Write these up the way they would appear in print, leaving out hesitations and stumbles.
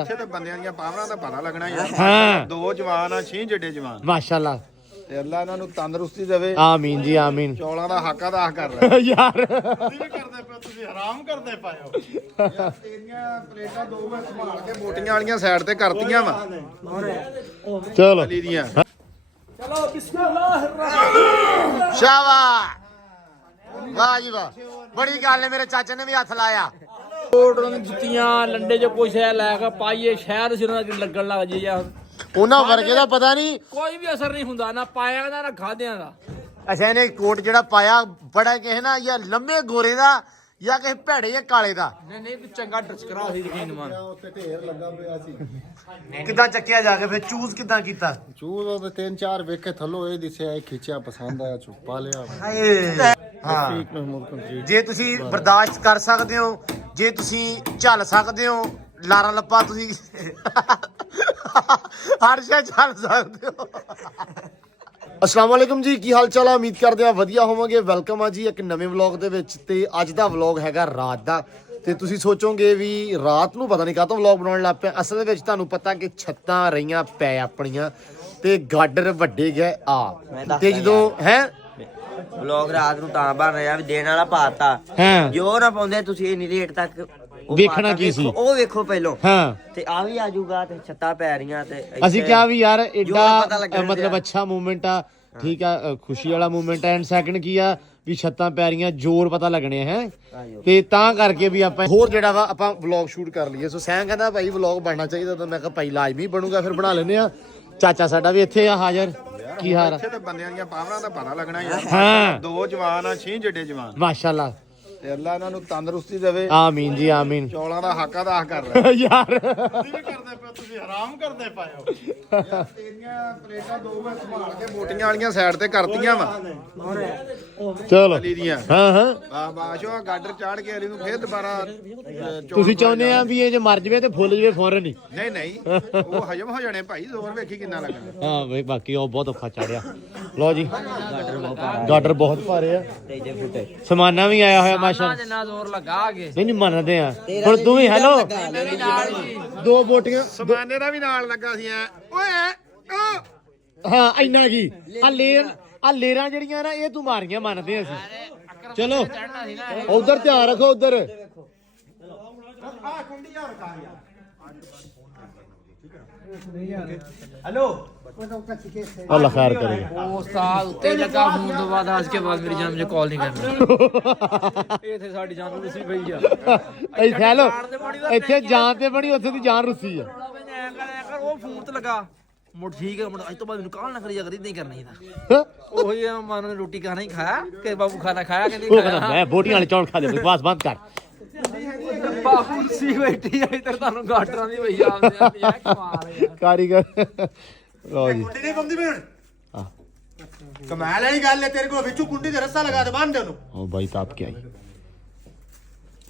ਇੱਥੇ ਤੇ ਬੰਦਿਆਂ ਦੀਆਂ ਪਾਵਰਾਂ ਦਾ ਪਤਾ ਲੱਗਣਾ ਯਾਰ। ਹਾਂ ਦੋ ਜਵਾਨ ਆ, 6 ਜੱਡੇ ਜਵਾਨ। ਮਾਸ਼ਾਅੱਲਾ। ਤੇ ਅੱਲਾ ਇਹਨਾਂ ਨੂੰ ਤੰਦਰੁਸਤੀ ਦੇਵੇ। ਆਮੀਨ ਜੀ ਆਮੀਨ। ਚੌਲਾਂ ਦਾ ਹੱਕ ਅਦਾ ਕਰ ਰਿਹਾ ਯਾਰ ਤੁਸੀਂ ਵੀ ਕਰਦੇ ਪਏ, ਤੁਸੀਂ ਹਰਾਮ ਕਰਦੇ ਪਏ ਹੋ ਯਾਰ। ਤੇਰੀਆਂ ਪਲੇਟਾਂ ਦੋ ਮੈਂ ਸੰਭਾਲ ਕੇ ਬੋਟੀਆਂ ਵਾਲੀਆਂ ਸਾਈਡ ਤੇ ਕਰਤੀਆਂ ਵਾ ਚਲੋ ਅਲੀ ਦੀਆਂ। ਚਲੋ ਬਿਸਮਿਲ੍ਲਾਹਿਰ ਸ਼ਾਬਾਸ਼ ਵਾਹ ਜੀ ਵਾਹ, ਬੜੀ ਗੱਲ ਹੈ। ਮੇਰੇ ਚਾਚੇ ਨੇ ਵੀ ਹੱਥ ਲਾਇਆ। ਰੋਡ ਜੁੱਤੀਆਂ ਲੰਡੇ ਚ ਕੁਛ ਹੈ ਲੈ ਕੇ ਪਾਈਏ ਸ਼ਹਿਰ ਸਿਰਾਂ ਦੀ ਲੱਗਣ ਲੱਗ ਜੀ ਯਾਰ। ਉਹਨਾਂ ਵਰਗੇ ਦਾ ਪਤਾ ਨਹੀਂ, ਕੋਈ ਵੀ ਅਸਰ ਨਹੀਂ ਹੁੰਦਾ ਨਾ ਪਾਇਆ ਦਾ ਨਾ ਖਾਦਿਆਂ ਦਾ। ਅੱਛਾ ਇਹਨੇ ਕੋਟ ਜਿਹੜਾ ਪਾਇਆ ਬੜਾ ਕਿਸੇ ਨਾ ਜਾਂ ਲੰਮੇ ਗੋਰੇ ਦਾ ਜਾਂ ਕਿਸੇ ਭੈੜੇ ਜਾਂ ਕਾਲੇ ਦਾ। ਨਹੀਂ ਚੰਗਾ ਟਚਕਰਾ ਸੀ ਯਕੀਨਮਾਨ। ਉੱਥੇ ਢੇਰ ਲੱਗਾ ਪਿਆ ਸੀ। ਕਿੱਦਾਂ ਚੱਕਿਆ ਜਾ ਕੇ ਫਿਰ ਚੂਜ਼ ਕਿੱਦਾਂ ਕੀਤਾ? ਚੂਜ਼ ਉਹ ਤਿੰਨ ਚਾਰ ਵੇਖੇ ਥੱਲੋਂ ਇਹ ਦਿਸਿਆ, ਇਹ ਖਿੱਚਿਆ, ਪਸੰਦ ਆਇਆ, ਛੁਪਾ ਲਿਆ। ਹਾਂ ਠੀਕ ਮਹਿਮੂਦ ਕੰਕਰੀਟ। ਜੇ ਤੁਸੀਂ ਬਰਦਾਸ਼ਤ ਕਰ ਸਕਦੇ ਹੋ, ਜੇ ਤੁਸੀਂ ਝੱਲ ਸਕਦੇ ਹੋ, ਲਾਰਾ ਲੱਪਾ ਤੁਸੀਂ ਹਰ ਸ਼ੈ ਝੱਲ ਸਕਦੇ ਹੋ। अस्सलाम वालेकुम जी, की हाल चाल है? उम्मीद करते हैं वधिया होवोगे। वेलकम है जी एक नवे व्लॉग दे विच। ते अज दा व्लॉग हैगा रात दा। ते तुसी सोचोगे भी रात नूं पता नहीं काहतों व्लॉग बनाउण लग पिया। असल दे विच तुहानूं पता कि छत्तां रहीआं पै अपणीਆਂ ते गाडर ਵੱਡੇ गए आ ते जदों है ਵਲੌਗ ਰਾਤ ਨੂੰ ਤਾਂ ਬਣ ਰਿਹਾ ਵੀ ਦੇਣ ਵਾਲਾ ਪਾਤਾ। ਹਾਂ ਜੋ ਨਾ ਪਾਉਂਦੇ ਤੁਸੀਂ ਇੰਨੀ ਰੇਟ ਤੱਕ ਉਹ ਵੇਖਣਾ ਪਾਤਾ ਕੀ ਸੀ? ਉਹ ਵੇਖੋ ਪਹਿਲੋਂ। ਹਾਂ ਤੇ ਆ ਵੀ ਆਜੂਗਾ ਤੇ ਛੱਤਾਂ ਪੈ ਰਹੀਆਂ ਤੇ ਅਸੀਂ ਕਿਹਾ ਵੀ ਯਾਰ ਪਤਾ ਐਡਾ ਲੱਗਣ ਮਤਲਬ ਦਿਆ। ਅੱਛਾ ਮੂਵਮੈਂਟ ਆ, ਠੀਕ ਆ, ਖੁਸ਼ੀ ਵਾਲਾ ਮੂਵਮੈਂਟ ਹੈ। ਐਂਡ ਸੈਕੰਡ ਕੀ ਆ ਵੀ ਛੱਤਾਂ ਪੈ ਰਹੀਆਂ, ਜ਼ੋਰ ਪਤਾ ਲੱਗਣੇ ਹੈ ਤੇ ਤਾਂ ਕਰਕੇ ਵੀ ਆਪਾਂ ਹੋਰ ਜਿਹੜਾ ਵਾ ਆਪਾਂ ਵਲੌਗ ਸ਼ੂਟ ਕਰ ਲਈਏ। ਸੋ ਸੈਂ ਕਹਿੰਦਾ ਭਾਈ ਵਲੌਗ ਬਣਨਾ ਚਾਹੀਦਾ, ਤਾਂ ਮੈਂ ਕਿਹਾ ਭਾਈ ਲਾਜ਼ਮੀ ਬਣੂਗਾ, ਫਿਰ ਬਣਾ ਲੈਨੇ ਆ। ਚਾਚਾ ਸਾਡਾ ਵੀ ਇੱਥੇ ਆ ਹਾਜ਼ਰ। ਕੀ ਹਾਲ ਆ? ਇੱਥੇ ਤੇ ਬੰਦਿਆਂ ਦੀਆਂ ਪਾਵਰਾਂ ਦਾ ਪਤਾ ਲੱਗਣਾ ਯਾਰ। ਹਾਂ ਦੋ ਜਵਾਨ ਆ, 6 ਜੱਡੇ ਜਵਾਨ। ਮਾਸ਼ਾਅੱਲਾ। ਤੇ ਅੱਲਾ ਇਹਨਾਂ ਨੂੰ ਤੰਦਰੁਸਤੀ ਦੇਵੇ। ਆਮੀਨ ਜੀ ਆਮੀਨ। ਚੌਲਾਂ ਦਾ ਹੱਕ ਅਦਾ ਕਰ ਰਿਹਾ ਯਾਰ ਤੁਸੀਂ ਵੀ ਕਰਦੇ ਪਏ, ਤੁਸੀਂ ਹਰਾਮ ਕਰਦੇ ਪਏ ਹੋ ਯਾਰ। ਤੇਰੀਆਂ ਪਲੇਟਾਂ ਦੋ ਮੈਂ ਸੰਭਾਲ ਕੇ ਬੋਟੀਆਂ ਵਾਲੀਆਂ ਸਾਈਡ ਤੇ ਕਰਤੀਆਂ ਵਾ ਚਲੋ ਅਲੀ ਦੀਆਂ। ਹਾਂ ਹਾਂ ਆ ਬਾਸ਼ੋ ਗਾਡਰ ਚਾੜ ਕੇ ਅਲੀ ਨੂੰ ਫੇਰ ਦੁਬਾਰਾ ਤੁਸੀਂ ਚਾਹੁੰਦੇ ਆ ਵੀ ਇਹ ਜੇ ਮਰ ਜਵੇ ਤੇ ਫੁੱਲ ਜਵੇ ਫੌਰਨ ਹੀ? ਨਹੀਂ ਨਹੀਂ, ਉਹ ਹਜਮ ਹੋ ਜਾਣੇ ਭਾਈ। ਜ਼ੋਰ ਵੇਖੀ ਕਿੰਨਾ ਲੱਗਣਾ। ਹਾਂ ਬਈ ਬਾਕੀ ਉਹ ਬਹੁਤ ਔਖਾ ਚੜਿਆ। ਲਓ ਜੀ ਗਾਡਰ ਬਹੁਤ ਭਾਰੇ ਆ, ਸਮਾਨਾ ਵੀ ਆਇਆ ਹੋਇਆ ਮਾਸ਼ਾਅੱਲਾ। ਜਿੰਨਾ ਜ਼ੋਰ ਲਗਾ ਕੇ ਨਹੀਂ ਮੰਨਦੇ ਆ। ਹੁਣ ਤੂੰ ਵੀ ਹੈਲੋ, ਦੋ ਬੋਟੀਆਂ ਸਮਾਨੇ ਦਾ ਵੀ ਨਾਲ ਲੱਗਾ ਸੀ ਐ ਓਏ। ਹਾਂ ਇੰਨਾ ਕੀ ਆ ਲੇਰਾਂ ਜਿਹੜੀਆਂ ਨਾ ਇਹ ਤੂੰ ਮਾਰੀਆਂ ਮੰਨਦੇ ਅਸੀਂ। ਚਲੋ ਉਧਰ ਧਿਆਨ ਰੱਖੋ ਉਧਰ। ਅੱਲਾ ਖੈਰ ਕਰੇਗਾ। ਉਹ ਸਾਲ ਉੱਤੇ ਲੱਗਾ ਫੋਨ ਤੋਂ ਬਾਅਦ ਅੱਜ ਕੇ ਬਾਅਦ ਮੇਰੀ ਜਾਨ ਮੁਝੇ ਕਾਲ नहीं करना। ਇੱਥੇ ਸਾਡੀ ਜਾਨ ਨੂੰ ਰੁੱਸੀ ਪਈ ਆ। ਇੱਥੇ ਹੈਲੋ, ਇੱਥੇ ਜਾਨ ਤੇ ਬਣੀ, ਉੱਥੇ ਦੀ ਜਾਨ ਰੁੱਸੀ ਆ। ਉਹ ਫੋਨ ਤੇ ਲਗਾ ਮੁੜ ਠੀਕ ਹੈ, ਮੁੜ ਅੱਜ ਤੋਂ ਬਾਅਦ ਮੈਨੂੰ ਕਾਲ ਨਾ ਕਰੀ ਅਗਰ ਨਹੀਂ ਕਰਨਾ ਇਹਦਾ। ਉਹੀ ਮਾਨ ਨੇ ਰੋਟੀ ਖਾਣਾ ਹੀ ਖਾਇਆ ਕਿ ਬਾਬੂ ਖਾਣਾ ਖਾਇਆ ਕਿ ਉਹ ਨਹੀਂ ਕਹਿੰਦਾ ਖਾਇਆ। ਮੈਂ ਬੋਟੀਆਂ ਵਾਲੇ ਚੌਲ ਖਾ ਲਏ। ਬਸ ਬੰਦ ਕਰ। ਬਾਬੂ ਸੀ ਬੈਠੀ ਆ ਇੱਧਰ, ਤੁਹਾਨੂੰ ਗਾਟਰਾਂ ਦੀ ਪਈ ਆਉਂਦੀ ਆ। ਕਮਾਲ ਯਾਰ। ਕਾਰੀਗਰ ਲਓ ਜੀ। ਕੁੰਡੀ ਨਹੀਂ ਬੰਦੀ ਬਣ ਕਮਾਲ ਵਾਲੀ ਗੱਲ ਹੈ। ਤੇਰੇ ਕੋਲ ਵਿੱਚੋਂ ਕੁੰਡੀ ਤੇ ਰੱਸਾ ਲਗਾ ਦੇ ਬੰਨ ਦੇ ਉਹਨੂੰ। ਉਹ ਬਾਈ ਤਾਪ ਕੇ ਆਈ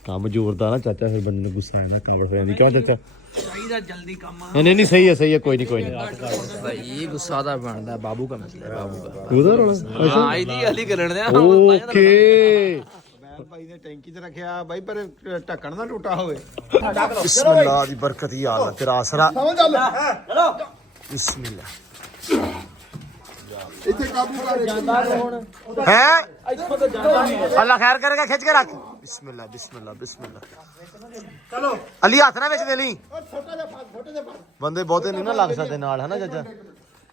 ਕੰਮ ਜ਼ੋਰਦਾਰ ਨਾ ਚਾਚਾ, ਫਿਰ ਬੰਦੇ ਨੂੰ ਗੁੱਸਾ ਆਉਂਦਾ, ਕਾਵੜ ਹੋ ਜਾਂਦੀ। ਕਿਉਂ ਚਾਚਾ? ਚਾਹੀਦਾ ਜਲਦੀ ਕੰਮ ਨਹੀਂ ਸਹੀ ਹੈ ਕੋਈ ਨਹੀਂ ਕੋਈ ਨਹੀਂ। ਭਾਈ ਗੁੱਸਾ ਦਾ ਬਣਦਾ ਬਾਬੂ का मतलब बाबू का ਉਹਦਾ ਰੋਣਾ ਹਾਂ ਇਹਦੀ ਹਲੀ ਕਰਨ ਦਿਆ। ਓਕੇ। ਭਾਈ ਨੇ ਟੈਂਕੀ 'ਚ ਰੱਖਿਆ ਬਾਈ, ਪਰ ਢੱਕਣ ਨਾ ਟੁੱਟਾ ਹੋਵੇ। ਬਿਸਮਿਲ੍ਲਾ ਦੀ ਬਰਕਤ ਹੀ ਆਲਾ ਤੇਰਾ ਆਸਰਾ। ਬਿਸਮਿਲ੍ਲਾ। ਇੱਥੇ ਕਾਬੂ ਕਰ ਹੈ ਅੱਲਾ ਖੈਰ ਕਰੇਗਾ, ਖਿੱਚ ਕੇ ਰੱਖ। ਬਿਸਮਿਲ੍ਲਾ ਬਿਸਮਿਲ੍ਲਾ ਬਿਸਮਿਲ੍ਲਾ। ਚਲੋ ਅਲੀ ਹੱਥ ਨਾ ਵਿੱਚ ਦੇ ਲਈ, ਬੰਦੇ ਬਹੁਤੇ ਨਹੀਂ ਨਾ ਲੱਗ ਸਕਦੇ ਨਾਲ, ਹੈ ਨਾ ਚਾਚਾ?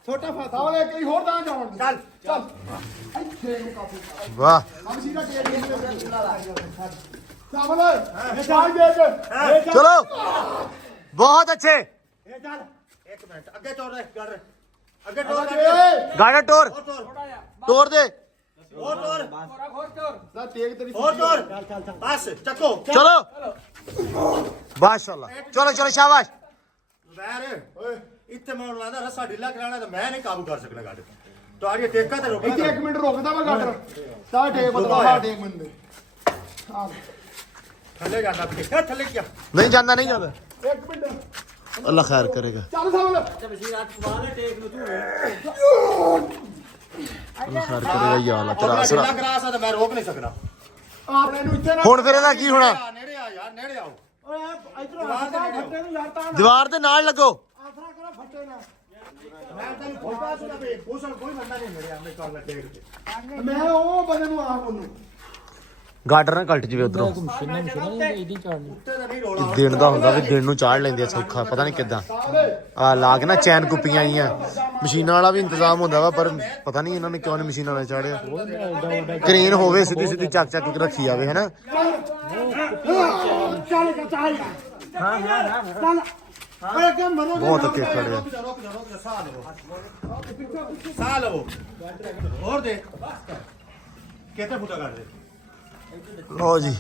ਛੋਟਾ ਫਾਸਾ ਵਾਲੇ ਕਈ ਹੋਰ ਤਾਂ ਜਾਣ। ਚੱਲ ਚੱਲ ਵਾਹ ਹਮਸੀ ਦਾ ਟੇਕ ਸਾਹਮਣੇ ਇਹ ਚੱਲ ਦੇ ਚਲੋ ਬਹੁਤ ਅੱਛੇ। ਇਹ ਚੱਲ ਇੱਕ ਮਿੰਟ ਅੱਗੇ ਤੋਰ ਦੇ ਗਾਡਰ ਅੱਗੇ ਤੋਰ ਦੇ ਗਾੜਾ ਟੋਰ ਤੋੜ ਦੇ। ਹੋਰ ਤੋਰ ਨਾ ਟੇਕ ਤੇਰੀ ਹੋਰ ਤੋਰ ਬਸ ਚੱਕੋ ਚਲੋ ਮਾਸ਼ਾਅੱਲਾ। ਚਲੋ ਚਲੋ ਸ਼ਾਬਾਸ਼। ਵੈਰ ਓਏ ਇੱਥੇ ਮੈਂ ਲਾਦਾ ਰੱਸਾ ਢਿੱਲਾ ਕਰਾਣਾ ਤਾਂ ਮੈਂ ਨਹੀਂ ਕਾਬੂ ਕਰ ਸਕਦਾ ਗਾਡਰ ਤੁਹਾਡੀ ਟੇਕਾ ਤੇ ਰੁਕ। ਇੱਥੇ 1 ਮਿੰਟ ਰੁਕਦਾ ਵਾ ਗਾਡਰ ਤਾਂ ਟੇਕ ਬਦਲਾ ਟੇਕ ਬੰਦੇ ਥੱਲੇ ਜਾਂਦਾ ਪਿੱਛੇ ਥੱਲੇ ਕੀ ਨਹੀਂ ਜਾਂਦਾ ਨਹੀਂ ਜਾਂਦਾ। 1 ਮਿੰਟ ਅੱਲਾ ਖੈਰ ਕਰੇਗਾ। ਚੱਲ ਸਾਹਮਣੇ ਅੱਲਾ ਖੈਰ ਕਰੇਗਾ ਯਾ ਅੱਲਾ ਤੇਰਾ ਆਸਰਾ। ਢਿੱਲਾ ਕਰਾ ਸਕਦਾ ਮੈਂ ਰੋਕ ਨਹੀਂ ਸਕਦਾ ਆਪਣੇ ਨੂੰ ਇੱਥੇ ਨਾ ਹੁਣ ਫਿਰ ਇਹਦਾ ਕੀ ਹੋਣਾ? ਨੇੜੇ ਆ ਯਾਰ ਨੇੜੇ ਆਓ ਦੀਵਾਰ ਦੇ ਨਾਲ ਲੱਗੋ। ਆਸਰਾ ਕਰੋ ਫੱਟੇ ਨਾ ਮੈਂ ਤੈਨੂੰ ਖੋਲਦਾ ਸੀ ਤੇ ਪੋਸਲ ਕੋਈ ਬੰਦਾ ਨਹੀਂ ਮਿਲਿਆ ਆਪਣੇ ਕਾਲ ਟੇਕ ਤੇ ਮੈਂ ਉਹ ਬੰਦੇ ਨੂੰ ਆਪ ਉਹਨੂੰ ਗਾਡਰ ਨਾ ਕਲਟ ਜਵੇ ਉਧਰੋਂ ਉੱਤੇ ਤਾਂ ਨਹੀਂ ਰੋਲਾ ਦਿਨ ਦਾ ਹੁੰਦਾ ਵੀ ਦਿਨ ਨੂੰ ਚਾੜ ਲੈਂਦੇ ਆ ਸੌਖਾ ਪਤਾ ਨਹੀਂ ਕਿੱਦਾਂ ਆ ਲਾ ਕੇ ਨਾ ਚੈਨ ਕੁੱਪੀਆਂ ਆਈਆਂ ਮਸ਼ੀਨਾਂ ਵਾਲਾ ਵੀ ਇੰਤਜ਼ਾਮ ਹੁੰਦਾ ਵਾ ਪਰ ਪਤਾ ਨਹੀਂ ਇਹਨਾਂ ਨੇ ਕਿਉਂ ਨਹੀਂ ਮਸ਼ੀਨਾਂ ਨਾਲ ਚਾੜਿਆ ਕ੍ਰੇਨ ਹੋਵੇ ਸਿੱਧੀ ਸਿੱਧੀ ਚੱਕ ਚੱਕ ਕੇ ਰੱਖੀ ਜਾਵੇ ਹੈਨਾ ਓਏ ਕਿ ਮਰੋ ਬਹੁਤ ਧੱਕੇ ਖੜੇ ਆ ਰੁਕ ਸਾਹ ਲਵੋ ਹੋਰ ਦੇ ਕਿੱਥੇ ਫੁੱਟਾ ਕੱਢ ਦੇ ਲੋ ਜੀ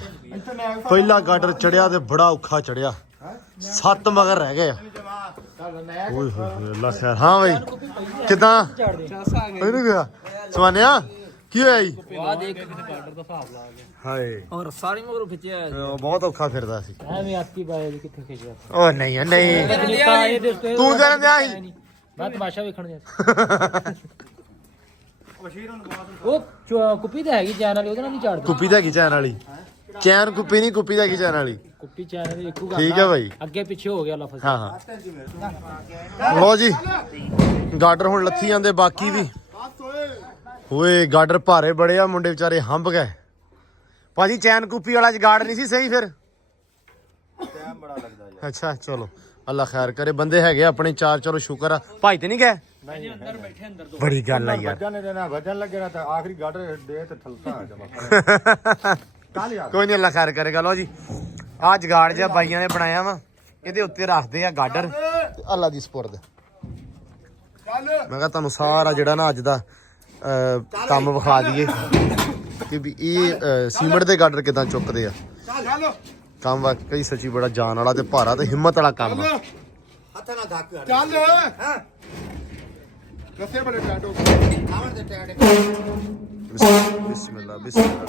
ਪਹਿਲਾ ਗਾਡਰ ਚੜਿਆ ਤੇ ਬੜਾ ਔਖਾ ਚੜਿਆ 7 ਮਗਰ ਰਹਿ ਗਏ ਆ ਓਏ ਹੋਏ ਅੱਲਾ ਖੈਰ ਹਾਂ ਬਈ ਕਿਦਾਂ ਇਹਨੂੰ ਗਿਆ ਸਵਾਨਿਆ ਕੀ ਹੋਇਆ ਜੀ ਆ ਦੇਖ ਗਾਡਰ ਦਾ ਹਿਸਾਬ ਲਾ ਗਿਆ ਹਾਏ ਔਰ ਸਾਰੀ ਮਗਰੋਂ ਖਿੱਚਿਆ ਉਹ ਬਹੁਤ ਔਖਾ ਫਿਰਦਾ ਸੀ ਐਵੇਂ ਆਤੀ ਬਾਏ ਦੀ ਕਿੱਥੇ ਖਿੱਚਿਆ ਉਹ ਨਹੀਂ ਨਹੀਂ ਤੂੰ ਕਰਨ ਦਿਆ ਸੀ ਮੈਂ ਤਮਾਸ਼ਾ ਵੇਖਣ ਗਿਆ ਉਹ ਕੁੱਪੀ ਤਾਂ ਹੈਗੀ ਚੈਨ ਵਾਲੀ ਉਹਦੇ ਨਾਲ ਨਹੀਂ ਝਾੜਦਾ ਕੁੱਪੀ ਦਾ ਕੀ ਚੈਨ ਵਾਲੀ ਚੈਨ ਕੁੱਪੀ ਨਹੀਂ ਕੁੱਪੀ ਦਾ ਕੀ ਚੈਨ ਵਾਲੀ ਕੁੱਪੀ ਚੈਨ ਵਾਲੀ ਇੱਕੋ ਗੱਲ ਠੀਕ ਹੈ ਭਾਈ ਅੱਗੇ ਪਿੱਛੇ ਹੋ ਗਿਆ ਲਫ਼ਜ਼ ਹਾਂ ਹਾਂ ਲੋ ਜੀ ਗਾਡਰ ਹੁਣ ਲੱਥੀ ਜਾਂਦੇ ਬਾਕੀ ਵੀ ਓਏ ਗਾਡਰ ਭਾਰੇ ਬੜੇ ਆ ਮੁੰਡੇ ਵਿਚਾਰੇ ਹੰਬ ਗਏ ਭਾਜੀ ਚੈਨ ਕੁੱਪੀ ਵਾਲਾ ਜਗਾੜ ਨਹੀਂ ਸੀ ਸਹੀ ਫਿਰ ਟਾਈਮ ਬੜਾ ਲੱਗਦਾ ਯਾਰ ਅੱਛਾ ਚਲੋ ਅੱਲਾ ਖੈਰ ਕਰੇ ਬੰਦੇ ਹੈਗੇ ਆਪਣੇ ਚਾਰ ਚਲੋ ਸ਼ੁਕਰ ਆ ਭਾਈ ਤੇ ਨਹੀਂ ਗਏ ਅੰਦਰ ਬੈਠੇ ਅੰਦਰ ਬੜੀ ਗੱਲ ਆ ਯਾਰ ਵੱਜਣ ਨੇ ਦੇਣਾ ਵੱਜਣ ਲੱਗੇ ਨਾ ਤਾਂ ਆਖਰੀ ਗਾਡਰ ਦੇ ਤੇ ਥਲਤਾ ਆ ਜਾ ਕੱਲ ਯਾਰ ਕੋਈ ਨਹੀਂ ਅੱਲਾ ਖੈਰ ਕਰੇਗਾ ਲੋ ਜੀ ਆ ਜਗਾੜ ਜਿਹਾ ਬਾਈਆਂ ਨੇ ਬਣਾਇਆ ਵਾ ਇਹਦੇ ਉੱਤੇ ਰੱਖਦੇ ਆ ਗਾਡਰ ਤੇ ਅੱਲਾ ਦੀ ਸਪੁਰਦ ਮੈਂ ਕਿਹਾ ਤੁਹਾਨੂੰ ਸਾਰਾ ਜਿਹੜਾ ਨਾ ਅੱਜ ਦਾ ਕੰਮ ਵਿਖਾ ਦਈਏ ਕਿ ਵੀ ਇਹ ਸੀਮੈਂਟ ਦੇ ਗਾਡਰ ਕਿਦਾਂ ਚੁੱਕਦੇ ਆ ਕੰਮ ਵਾਕਈ ਸੱਚੀ ਬੜਾ ਜਾਨ ਵਾਲਾ ਤੇ ਭਾਰਾ ਤੇ ਹਿੰਮਤ ਵਾਲਾ ਕੰਮ ਆ ਹੱਥ ਨਾਲ ਧੱਕ ਚੱਲ ਹਾਂ ਰੱਸੇ ਬੜੇ ਟੈਟੋ ਆਵਣ ਦੇ ਟੈਟ ਬਿਸਮਿਲ੍ਲਾ ਬਿਸਮਿਲ੍ਲਾ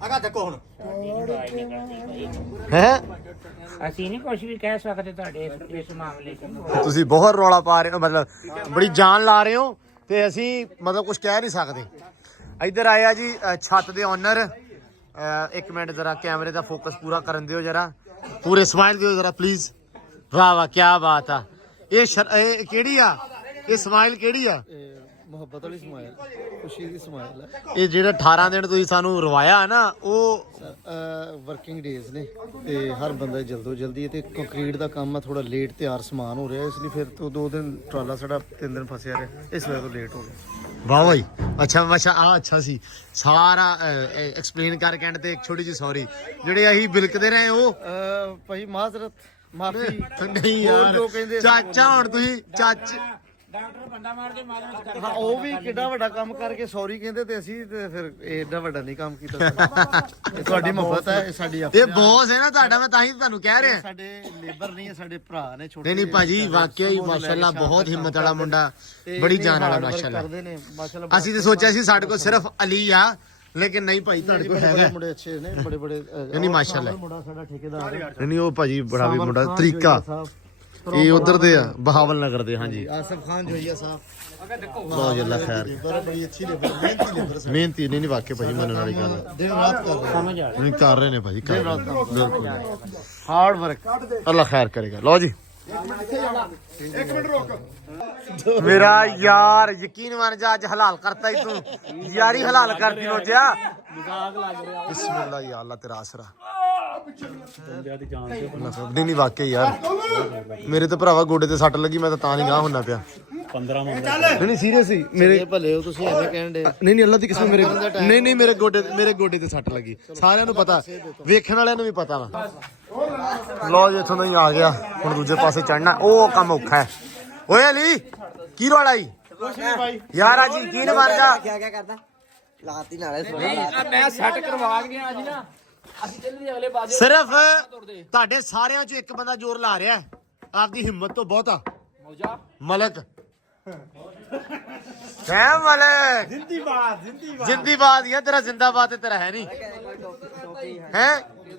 ਅਗਾ ਧੱਕੋ ਹੁਣ ਹੈ ਅਸੀਂ ਨਹੀਂ ਕੁਝ ਵੀ ਕਹਿ ਸਕਦੇ ਤੁਹਾਡੇ ਇਸ ਮਾਮਲੇ 'ਚ ਤੁਸੀਂ ਬਹੁਤ ਰੌਲਾ ਪਾ ਰਹੇ ਹੋ ਮਤਲਬ ਬੜੀ ਜਾਨ ਲਾ ਰਹੇ ਹੋ ਤੇ ਅਸੀਂ ਮਤਲਬ ਕੁਝ ਕਹਿ ਨਹੀਂ ਸਕਦੇ ਇੱਧਰ ਆਇਆ ਜੀ ਛੱਤ ਦੇ ਓਨਰ ਇੱਕ ਮਿੰਟ ਜ਼ਰਾ ਕੈਮਰੇ ਦਾ ਫੋਕਸ ਪੂਰਾ ਕਰਨ ਦਿਓ ਜਰਾ ਪੂਰੇ ਸਮਾਈਲ ਦਿਓ ਜਰਾ ਪਲੀਜ਼ ਵਾਹ ਵਾਹ ਕੀ ਬਾਤ ਆ ਇਹ ਕਿਹੜੀ ਆ ਇਹ ਸਮਾਈਲ ਕਿਹੜੀ ਆ ਮੁਹੱਬਤ ਵਾਲੀ ਸਮਾਈਲ ਖੁਸ਼ੀ ਦੀ ਸਮਾਈਲ ਹੈ ਇਹ ਜਿਹੜਾ 18 ਦਿਨ ਤੁਸੀਂ ਸਾਨੂੰ ਰਵਾਇਆ ਨਾ ਉਹ ਵਰਕਿੰਗ ਡੇਜ਼ ਨੇ ਤੇ ਹਰ ਬੰਦਾ ਜਲਦੋ ਜਲਦੀ ਹੈ ਤੇ ਕੰਕਰੀਟ ਦਾ ਕੰਮ ਆ ਥੋੜਾ ਲੇਟ ਤਿਆਰ ਸਮਾਨ ਹੋ ਰਿਹਾ ਇਸ ਲਈ ਫਿਰ ਤੋਂ 2 ਦਿਨ ਟਰਾਲਾ ਸਾਡਾ 3 ਦਿਨ ਫਸਿਆ ਰਿਹਾ ਇਸ ਵਜ੍ਹਾ ਤੋਂ ਲੇਟ ਹੋ ਗਿਆ ਵਾਹ ਭਾਈ ਅੱਛਾ ਆ ਅੱਛਾ ਸੀ ਸਾਰਾ ਐਕਸਪਲੇਨ ਕਰਕੇ ਐਂਡ ਤੇ ਇੱਕ ਛੋਟੀ ਜਿਹੀ ਸੌਰੀ ਜਿਹੜੇ ਅਸੀਂ ਬਿਲਕਦੇ ਰਹੇ ਉਹ ਭਾਈ ਮਾਜ਼ਰਤ ਮਾਫੀ ਨਹੀਂ ਯਾਰ ਜੋ ਕਹਿੰਦੇ ਚਾਚਾ ਹੁਣ ਤੁਸੀਂ ਡਾਕਟਰ ਬੰਦਾ ਮਾਰ ਕੇ ਮਾਰਨ ਕਰ ਹਾਂ ਉਹ ਵੀ ਕਿੱਡਾ ਵੱਡਾ ਕੰਮ ਕਰਕੇ ਸੌਰੀ ਕਹਿੰਦੇ ਤੇ ਅਸੀਂ ਤੇ ਫਿਰ ਏਡਾ ਵੱਡਾ ਨਹੀਂ ਕੰਮ ਕੀਤਾ ਇਹ ਤੁਹਾਡੀ ਮੁਹੱਬਤ ਹੈ ਇਹ ਸਾਡੀ ਇਹ ਬੌਸ ਹੈ ਨਾ ਤੁਹਾਡਾ ਮੈਂ ਤਾਂ ਹੀ ਤੁਹਾਨੂੰ ਕਹਿ ਰਿਹਾ ਸਾਡੇ ਲੇਬਰ ਨਹੀਂ ਹੈ ਸਾਡੇ ਭਰਾ ਨੇ ਛੋਟੇ ਨਹੀਂ ਭਾਜੀ ਵਾਕਿਆ ਹੀ ਮਾਸ਼ਾਅੱਲਾ ਬਹੁਤ ਹਿੰਮਤ ਵਾਲਾ ਮੁੰਡਾ ਬੜੀ ਜਾਨ ਵਾਲਾ ਮਾਸ਼ਾਅੱਲਾ ਕਰਦੇ ਨੇ ਮਾਸ਼ਾਅੱਲਾ ਅਸੀਂ ਤੇ ਸੋਚਿਆ ਸੀ ਸਾਡੇ ਕੋਲ ਸਿਰਫ ਅਲੀ ਆ ਲੇਕਿਨ ਨਹੀਂ ਭਾਈ ਤੁਹਾਡੇ ਕੋਲ ਹੈਗਾ ਮੁੰਡੇ ਅੱਛੇ ਨੇ ਬੜੇ ਬੜੇ ਨਹੀਂ ਮਾਸ਼ਾਅੱਲਾ ਮੁੰਡਾ ਸਾਡਾ ਠੇਕੇਦਾਰ ਹੈ ਨਹੀਂ ਉਹ ਭਾਜੀ ਬੜਾ ਵੀ ਮੁੰਡਾ ਤਰੀਕਾ ਇਹ ਉਧਰ ਦੇ ਆ ਬਹਾਵਲ ਨਗਰ ਦੇ ਹਾਂਜੀ ਆਸਫ ਖਾਨ ਜੋਈਆ ਸਾਹਿਬ ਲਓ ਜੀ ਅੱਲਾ ਖੈਰ ਬੜੀ ਅੱਛੀ ਲੇਬਰ ਮਿਹਨਤੀ ਲੇਬਰ ਮਿਹਨਤੀ ਨਹੀਂ ਵਾਕਿਆ ਭਾਜੀ ਮੰਨਣ ਵਾਲੀ ਗੱਲ ਹੈ। ਦਿਨ ਰਾਤ ਕਰ ਰਹੇ ਸਮਝ ਆ ਨਹੀਂ ਕਰ ਰਹੇ ਨੇ ਭਾਜੀ ਕਰ ਰਹੇ ਨੇ। ਬਿਲਕੁਲ ਹਾਰਡ ਵਰਕ ਅੱਲਾ ਖੈਰ ਕਰੇਗਾ ਲਓ ਜੀ ਇੱਕ ਮਿੰਟ ਰੁਕ ਮੇਰਾ ਯਾਰ ਯਕੀਨ ਮੰਨ ਜਾ ਅੱਜ ਹਲਾਲ ਕਰਤਾ ਹੀ ਤੂੰ ਯਾਰੀ ਹਲਾਲ ਕਰਦੀ ਨੋ ਜਿਆ ਮਜ਼ਾਕ ਲੱਗ ਰਿਹਾ ਬਿਸਮਿਲ੍ਲਾ ਯਾ ਅੱਲਾ ਤੇਰਾ ਆਸਰਾ ਨਹੀਂ ਵਾਕਿਆ ਯਾਰ ਮੇਰੇ ਤੇ ਭਰਾਵਾ ਗੋਡੇ ਤੇ ਸੱਟ ਲੱਗੀ ਮੈਂ ਤਾਂ ਨਹੀਂ ਗਾਹ ਹੁੰਨਾ ਪਿਆ 15 ਮਿੰਟ ਨਹੀਂ ਸੀਰੀਅਸਲੀ ਮੇਰੇ ਭਲੇ ਹੋ ਤੁਸੀਂ ਐਵੇਂ ਕਹਿਣ ਦੇ ਨਹੀਂ ਅੱਲਾ ਦੀ ਕਿਸਮ ਮੇਰੇ ਨਹੀਂ ਮੇਰੇ ਗੋਡੇ ਤੇ ਸੱਟ ਲੱਗੀ ਸਾਰਿਆਂ ਨੂੰ ਪਤਾ ਵੇਖਣ ਵਾਲਿਆਂ ਨੂੰ ਵੀ ਪਤਾ ਵਾ ਲੋ ਜੀ ਇੱਥੋਂ ਨਹੀਂ ਆ ਗਿਆ ਹੁਣ ਦੂਜੇ ਪਾਸੇ ਚੜਨਾ ਉਹ ਕੰਮ ਔਖਾ ਹੈ ਓਏ ਅਲੀ ਕੀ ਰੌਲਾ ਈ ਯਾਰ ਅੱਜ ਯਕੀਨ ਮੰਨ ਜਾ ਕੀ ਕਰਦਾ ਲਾਤੀ ਨਾਲੇ ਮੈਂ ਸੈੱਟ ਕਰਵਾ ਗਿਆ ਅੱਜ ਨਾ ਅਸੀਂ ਚੱਲਦੇ ਅਗਲੇ ਪਾਸੇ ਸਿਰਫ ਤੁਹਾਡੇ ਸਾਰਿਆਂ ਚੋਂ ਇੱਕ ਬੰਦਾ ਜ਼ੋਰ ਲਾ ਰਿਹਾ ਆਪਦੀ ਹਿੰਮਤ ਤੋਂ ਬਹੁਤਾ ਮੌਜਾ ਮਲਕ ਹੈ ਮਲਕ ਜ਼ਿੰਦੀਬਾਦ ਯਾ ਤੇਰਾ ਜ਼ਿੰਦਾਬਾਦ ਤੇ ਤੇਰਾ ਹੈ ਨਹੀਂ ਹੈ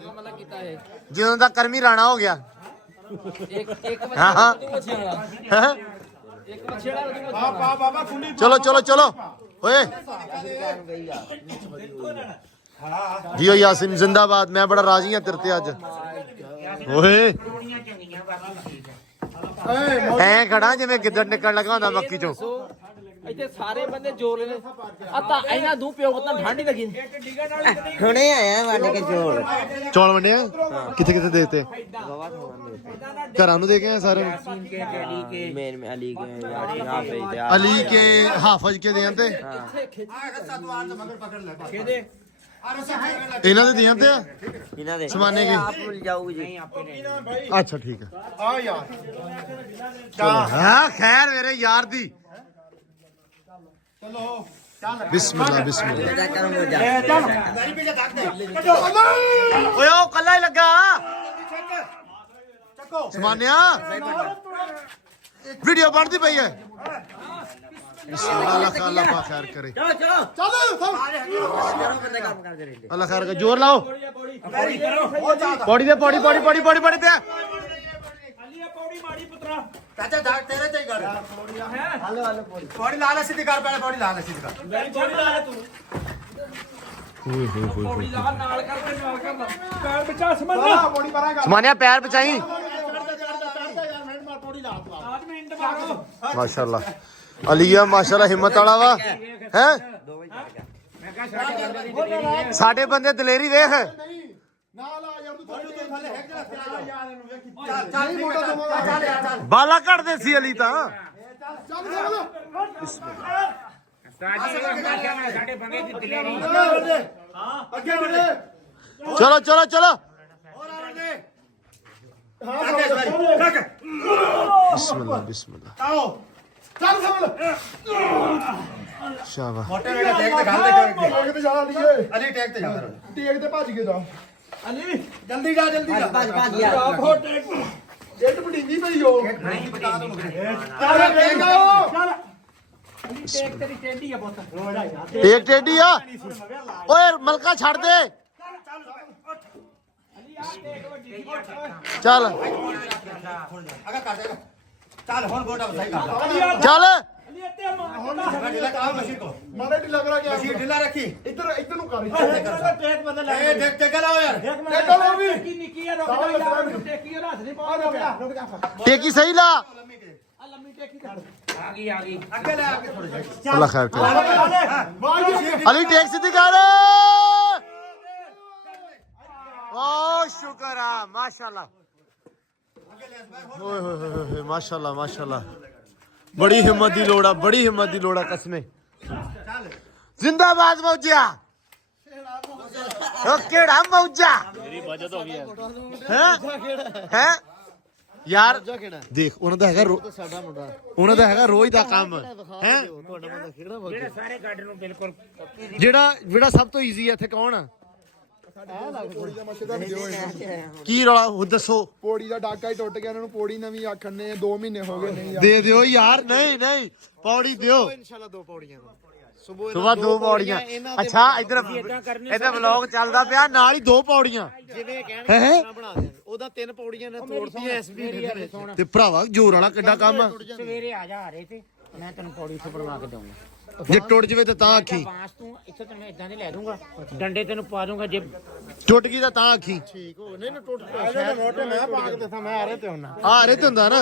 ਮਤਲਬ ਕੀਤਾ ਹੈ ਜਦੋਂ ਦਾ ਕਰਮੀ ਰਾਣਾ ਹੋ ਗਿਆ ਇੱਕ ਹਾਂ ਹਾਂ ਬੱਚੇ ਵਾਲਾ ਹੈਂ? ਇੱਕ ਬੱਚੇ ਵਾਲਾ ਬਾਬਾ ਕੁੰਡੀ ਚਲੋ ਓਏ ਜੀਓ ਯਾਸਿਨ ਜ਼ਿੰਦਾਬਾਦ। ਮੈਂ ਬੜਾ ਰਾਜੀ ਹਾਂ ਤੇਰੇ ਤੇ ਅੱਜ। ਓਏ ਪੂਰੀਆਂ ਚੰਗੀਆਂ ਬਾਕੀ ਠੀਕ ਹੈ। ਐ ਖੜਾ ਜਿਵੇਂ ਗਿੱਦੜ ਨਿਕਲਣ ਲੱਗਾ ਹੁੰਦਾ ਮੱਕੀ ਚੋਂ। ਇੱਥੇ ਸਾਰੇ ਬੰਦੇ ਜੋਰ ਲੈਣੇ ਆ ਤਾਂ ਇਹਨਾਂ ਦੂ ਪਿਓ ਪੁੱਤਾਂ ਠੰਡ ਹੀ ਲੱਗੀ। ਹੁਣੇ ਆਇਆ ਵੱਢ ਕੇ ਚੋਲ ਚੌਲ ਵੰਡਿਆ ਕਿੱਥੇ ਕਿੱਥੇ ਦੇਤੇ? ਘਰਾਂ ਨੂੰ ਦੇ ਕੇ ਆਏ ਸਾਰਿਆਂ ਨੂੰ। ਮੇਰ ਮੇ ਅਲੀ ਕੇ ਯਾਰ ਹਾਫੇ ਤੇ ਅਲੀ ਕੇ ਹਾਫਜ ਕੇ ਦੇ ਆਂਦੇ ਇਹਨਾਂ ਦੇ ਦੇ ਆਂਦੇ ਆ ਇਹਨਾਂ ਦੇ ਸਮਾਨੇ ਕੀ? ਆਪ ਮਿਲ ਜਾਊਗੀ ਜੀ। ਅੱਛਾ ਠੀਕ ਹੈ। ਆ ਯਾਰ ਹਾਂ ਖੈਰ ਮੇਰੇ ਯਾਰ ਦੀ। ਚਲੋ ਬਿਸਮਿਲ੍ਲਾ ਬਿਸਮਿਲ੍ਲਾ। ਇਹਦਾ ਕਰਮ ਹੋ ਜਾ ਓਏ ਉਹ ਕੱਲਾ ਹੀ ਲੱਗਾ ਸਮਾਨਿਆ। ਵੀਡੀਓ ਬਣਦੀ ਪਈ ਹੈ। ਬਿਸਮਿਲ੍ਲਾ ਅੱਲਾਹ ਪਾ ਖੈਰ ਕਰੇ। ਅੱਲਾਹ ਖੈਰ ਕਰੇ। ਜ਼ੋਰ ਲਾਓ। ਪੌੜੀ ਦੇ ਪੌੜੀ ਪੌੜੀ ਪੌੜੀ ਪੌੜੀ ਪੌੜੀ ਤੇ ਚਾਚਾ ਦਾਗ ਤੇਰੇ ਤੇ ਹੀ ਕਰ ਪੌੜੀ ਲਾ ਲੈ ਸਿੱਧੀ ਕਰ ਪਹਿਲੇ ਪੌੜੀ ਲਾ ਲੈ ਸਿੱਧੀ ਕਰ ਸਮਾਨਿਆ ਪੈਰ ਬਚਾਈ। ਮਾਸ਼ਾਅੱਲਾ ਅਲੀਆ ਮਾਸ਼ਾਅੱਲਾ ਹਿੰਮਤ ਵਾਲਾ ਵਾ ਹੈ। ਸਾਡੇ ਬੰਦੇ ਦਲੇਰੀ ਵੇਖ। ਬਾਲਾ ਕੱਢਦੇ ਸੀ ਅਲੀ ਤਾਂ। ਸਾਡੇ ਬੰਦੇ ਦੀ ਦਲੇਰੀ ਚਲੋ ਚਲੋ ਚਲੋ। ਬਿਸਮਿਲ੍ਲਾ ਬਿਸਮਿਲ੍ਲਾ। ਸ਼ਾਬਾਸ਼। ਮੋਟੇ ਵੇਲੇ ਟੇਕ ਤੇ ਖਾਂਦੇ ਅਲੀ ਟੇਕ ਤੇ ਜਾਂਦਾ ਟੇਕ ਤੇ ਭੱਜ ਕੇ ਜਾ। ਜਲਦੀ ਜਾ ਜਲਦੀ ਜਾ ਭੱਜ ਭੱਜ ਯਾਰ ਇੱਟ ਬੜਿੰਗੀ ਪਈ ਹੋ। ਨਹੀਂ ਬਤਾ ਦੂੰ ਚੱਲ ਟੇਕ ਆਓ। ਟੇਕ ਟੇਡੀ ਆ। ਓਏ ਮਲਕਾ ਛੱਡ ਦੇ। ਚੱਲ ਅਗਾ ਕਰ ਦੇ ਚੱਲ ਹੁਣ ਗੋਡਾ ਸਹੀ ਕਰ ਚੱਲ। ਢਿੱਲਾ ਕਰਾ ਮਸ਼ੀਨ ਕੋ ਮਾਰੇ ਢਿੱਲਾ ਕਰਾ ਗਿਆ। ਮਸ਼ੀਨ ਢਿੱਲਾ ਰੱਖੀ ਇੱਧਰ ਇੱਧਰ ਨੂੰ ਕਰ। ਇਹ ਦੇਖ ਤੇ ਲਾਓ ਯਾਰ ਟੇਕ ਲਓ ਵੀ। ਨਿੱਕੀ ਆ ਰੁਕ ਜਾ ਯਾਰ। ਟੇਕੀ ਹੱਥ ਨਹੀਂ ਪਾ। ਰੁਕ ਜਾ। ਟੇਕੀ ਸਹੀ ਲਾ। ਆ ਗਈ ਅੱਗੇ ਲੈ ਆ ਕੇ ਥੋੜੇ ਜਿਹਾ ਅੱਲਾ ਖੈਰ ਕਰੇ। ਅਲੀ ਟੇਕ ਸਿੱਧੀ ਕਰ। ਓ ਸ਼ੁਕਰ ਆ ਮਾਸ਼ਾਅੱਲਾ। ਓਏ ਹੋਏ ਹੋਏ ਹੋਏ ਮਾਸ਼ਾਅੱਲਾ ਮਾਸ਼ਾਅੱਲਾ। ਬੜੀ ਹਿੰਮਤ ਦੀ ਲੋੜ ਆ ਬੜੀ ਹਿੰਮਤ ਦੀ ਲੋੜ ਆ ਕਸਮੇ। ਜ਼ਿੰਦਾਬਾਦ ਮੌਜਾ। ਉਹ ਕਿਹੜਾ ਮੌਜਾ ਮੇਰੀ ਬਚਤ ਹੋ ਗਈ ਹੈ ਯਾਰ। ਦੇਖ ਉਹਨਾਂ ਦਾ ਹੈਗਾ ਸਾਡਾ ਮੁੰਡਾ ਉਹਨਾਂ ਦਾ ਹੈਗਾ ਰੋਜ਼ ਦਾ ਕੰਮ ਹੈ। ਤੁਹਾਡਾ ਬੰਦਾ ਖੇਡਦਾ ਵਾ। ਜਿਹੜੇ ਸਾਰੇ ਗਾਰਡਨ ਨੂੰ ਬਿਲਕੁਲ ਜਿਹੜਾ ਸਭ ਤੋਂ ਈਜ਼ੀ ਹੈ ਇੱਥੇ ਕੌਣ ਆ? ਪੌੜੀ ਦਾ ਮੱਛੇ ਦਾ ਵੀਡੀਓ ਕੀ ਰੌਲਾ ਉਹ ਦੱਸੋ। ਪੌੜੀ ਦਾ ਡਾਕਾ ਹੀ ਟੁੱਟ ਗਿਆ। ਇਹਨਾਂ ਨੂੰ ਪੌੜੀ ਨਵੀਂ ਆਖਣ ਨੇ 2 ਮਹੀਨੇ ਹੋ ਗਏ ਨਹੀਂ ਯਾਰ। ਦੇ ਦਿਓ ਯਾਰ। ਨਹੀਂ ਨਹੀਂ ਪੌੜੀ ਦਿਓ। ਇਨਸ਼ਾਅੱਲਾ 2 ਪੌੜੀਆਂ ਸੁਬਾ 2 ਪੌੜੀਆਂ। ਅੱਛਾ ਇਧਰ ਵਲੌਗ ਚੱਲਦਾ ਪਿਆ ਨਾਲ ਹੀ 2 ਪੌੜੀਆਂ ਜਿਵੇਂ ਹੈਂ? ਕਹਿਣਗੇ ਬਣਾ ਦੇਣ। ਉਹਦਾ 3 ਪੌੜੀਆਂ ਨੇ ਤੋੜਤੀਆਂ ਐਸਬੀ ਦੇ ਵਿੱਚ। ਤੇ ਭਰਾਵਾ ਜ਼ੋਰ ਵਾਲਾ ਕਿੱਡਾ ਕੰਮ ਆ। ਸਵੇਰੇ ਆ ਜਾ ਹਰੇ ਤੇ ਮੈਂ ਤੈਨੂੰ ਪੌੜੀ ਉੱਥੇ ਬਣਵਾ ਕੇ ਦਊਂਗਾ। ਜੇ ਟੁੱਟ ਜਵੇ ਤਾਂ ਆਖੀ। ਬਾਂਸ ਤੂੰ ਇੱਥੇ ਤੈਨੂੰ ਇਦਾਂ ਦੇ ਲੈ ਦੂੰਗਾ। ਡੰਡੇ ਤੈਨੂੰ ਪਾ ਦੂੰਗਾ। ਜੇ ਟੁੱਟ ਗਈ ਤਾਂ ਆਖੀ। ਠੀਕ ਹੋ ਨਹੀਂ ਨਾ ਟੁੱਟ ਪਿਆ ਮੋਟੇ ਮੈਂ ਪਾ ਕੇ ਦੱਸਾਂ ਮੈਂ ਆ ਰਿਹਾ ਤੇ ਹੁੰਨਾ ਆ ਰੇ ਤੇ ਹੁੰਦਾ ਨਾ।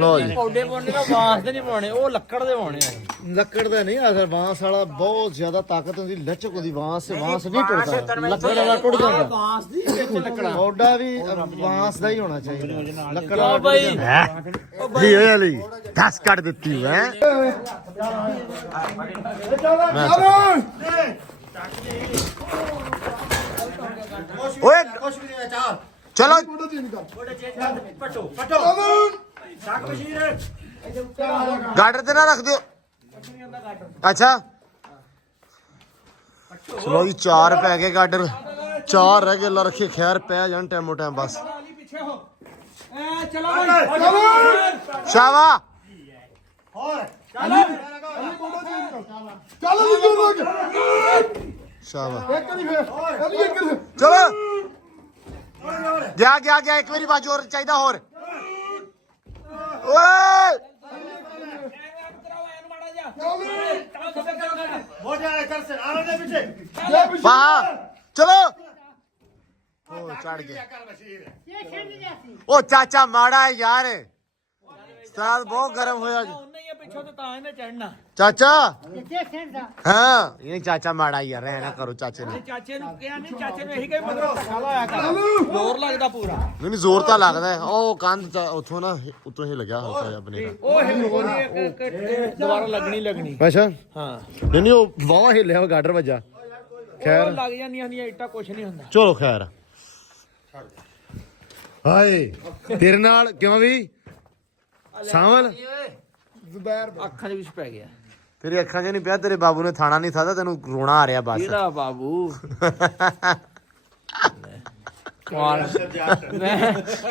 ਲੋ ਜੀ ਪੌਡੇ ਪਾਉਣੇ ਤਾਂ ਬਾਂਸ ਦੇ ਨਹੀਂ ਪਾਉਣੇ ਉਹ ਲੱਕੜ ਦੇ ਪਾਉਣੇ ਆ। ਲੱਕੜ ਦਾ ਨਹੀਂ ਅਸਰ ਬਾਂਸ ਵਾਲਾ ਬਹੁਤ ਜ਼ਿਆਦਾ ਤਾਕਤ ਹੁੰਦੀ ਲਚਕ ਹੁੰਦੀ ਬਾਂਸ ਨਹੀਂ ਟੁੱਟਦਾ ਲੱਕੜ ਵਾਲਾ ਟੁੱਟ ਜਾਂਦਾ ਬਾਂਸ ਦੀ ਵਿੱਚ ਲੱਕੜਾਂ। ਮੋਢਾ ਵੀ ਬਾਂਸ ਦਾ ਹੀ ਹੋਣਾ ਚਾਹੀਦਾ ਲੱਕੜ ਵਾਲਾ ਬਾਈ ਜੀ ਹੋਇਆ ਲਈ 10 ਕੱਢ ਦਿੱਤੀ ਹੈ। ਓਏ ਕੁਛ ਵੀ ਨਹੀਂ ਚਾਲ ਚਲੋ ਪਟੋ ਗਾਰਡਰ ਤੇ ਨਾ ਰੱਖ ਦਿਓ। ਅੱਛਾ ਚਲੋ ਜੀ 4 ਪੈ ਗਏ ਗਾਰਡਰ 4 ਰਹਿ ਗਏ। ਅੱਲਾ ਰੱਖੇ ਖੈਰ ਪੈ ਜਾਣ ਟਾਈਮੋ ਟਾਈਮ ਬਸ। ਸ਼ਾਵਾ ਹੋਰ ਚੱਲ ਅਲੀ ਜੋਰ ਲੱਗ। ਸ਼ਾਵਾ ਇੱਕ ਨਹੀਂ ਫੇਰ ਅਲੀ ਇੱਕ ਨਹੀਂ। ਚਲੋ ਗਿਆ ਗਿਆ ਗਿਆ। ਇੱਕ ਵਾਰੀ ਬਾਜੂ ਹੋਰ ਚਾਹੀਦਾ ਹੋਰ। ਓਏ ਮੋਟੇ ਵਾਲੇ ਕਰ ਸੇ ਆਣੇ ਦੇ ਪਿੱਛੇ ਪਾ ਚਲੋ ਉਹ ਚੜ ਗਏ ਉਹ ਚਾਚਾ ਮਾੜਾ ਹੈ ਯਾਰ ਉਸਤਾਦ ਬਹੁਤ ਗਰਮ ਹੋਇਆ ਜੀ ਉਹਨੇ ਹੀ ਪਿੱਛੋਂ ਤੇ ਤਾਂ ਇਹਨੇ ਚੜਨਾ ਚਾਚਾ ਹਾਂ ਇਹ ਚਾਚਾ ਮਾੜਾ ਯਾਰ ਰਹਿ ਨਾ ਕਰੋ ਚਾਚੇ ਨੇ ਚਾਚੇ ਨੂੰ ਕਿਹਾ ਨਹੀਂ ਚਾਚੇ ਨੂੰ ਇਹੀ ਕਹੀ ਮਤਲਬ ਧੱਕਾ ਲਾਇਆ ਕਰ ਜ਼ੋਰ ਲੱਗਦਾ ਪੂਰਾ ਨਹੀਂ ਨਹੀਂ ਜ਼ੋਰ ਤਾਂ ਲੱਗਦਾ ਹੈ। ਉਹ ਕੰਧ ਉੱਥੋਂ ਨਾ ਉੱਤੋਂ ਹੀ ਲੱਗਿਆ ਹਲਕਾ ਜਿਹਾ ਆਪਣੇ ਉਹ ਇੱਕ ਦੁਬਾਰਾ ਲੱਗਣੀ ਅੱਛਾ ਹਾਂ ਨਹੀਂ ਨਹੀਂ ਉਹ ਵਾਹ ਹਿੱਲਿਆ ਵਾ ਗਾਡਰ ਵੱਜਾ ਖੈਰ ਲੱਗ ਜਾਂਦੀਆਂ ਹੁੰਦੀਆਂ ਇੱਟਾਂ ਕੁਛ ਨਹੀਂ ਹੁੰਦਾ ਚਲੋ ਖੈਰ ਹਾਏ ਤੇਰੇ ਨਾਲ ਕਿਉਂ ਵੀ ਸਾਵਲ ਅੱਖਾਂ ਦੇ ਵਿੱਚ ਪੈ ਗਿਆ ਤੇਰੀ ਅੱਖਾਂ 'ਚ ਨਹੀਂ ਪਿਆ ਤੇਰੇ ਬਾਬੂ ਨੇ ਥਾਣਾ ਨਹੀਂ ਥਾਦਾ ਤੈਨੂੰ ਰੋਣਾ ਆ ਰਿਹਾ ਬਸ ਕਿਹੜਾ ਬਾਬੂ ਕਮਾਲ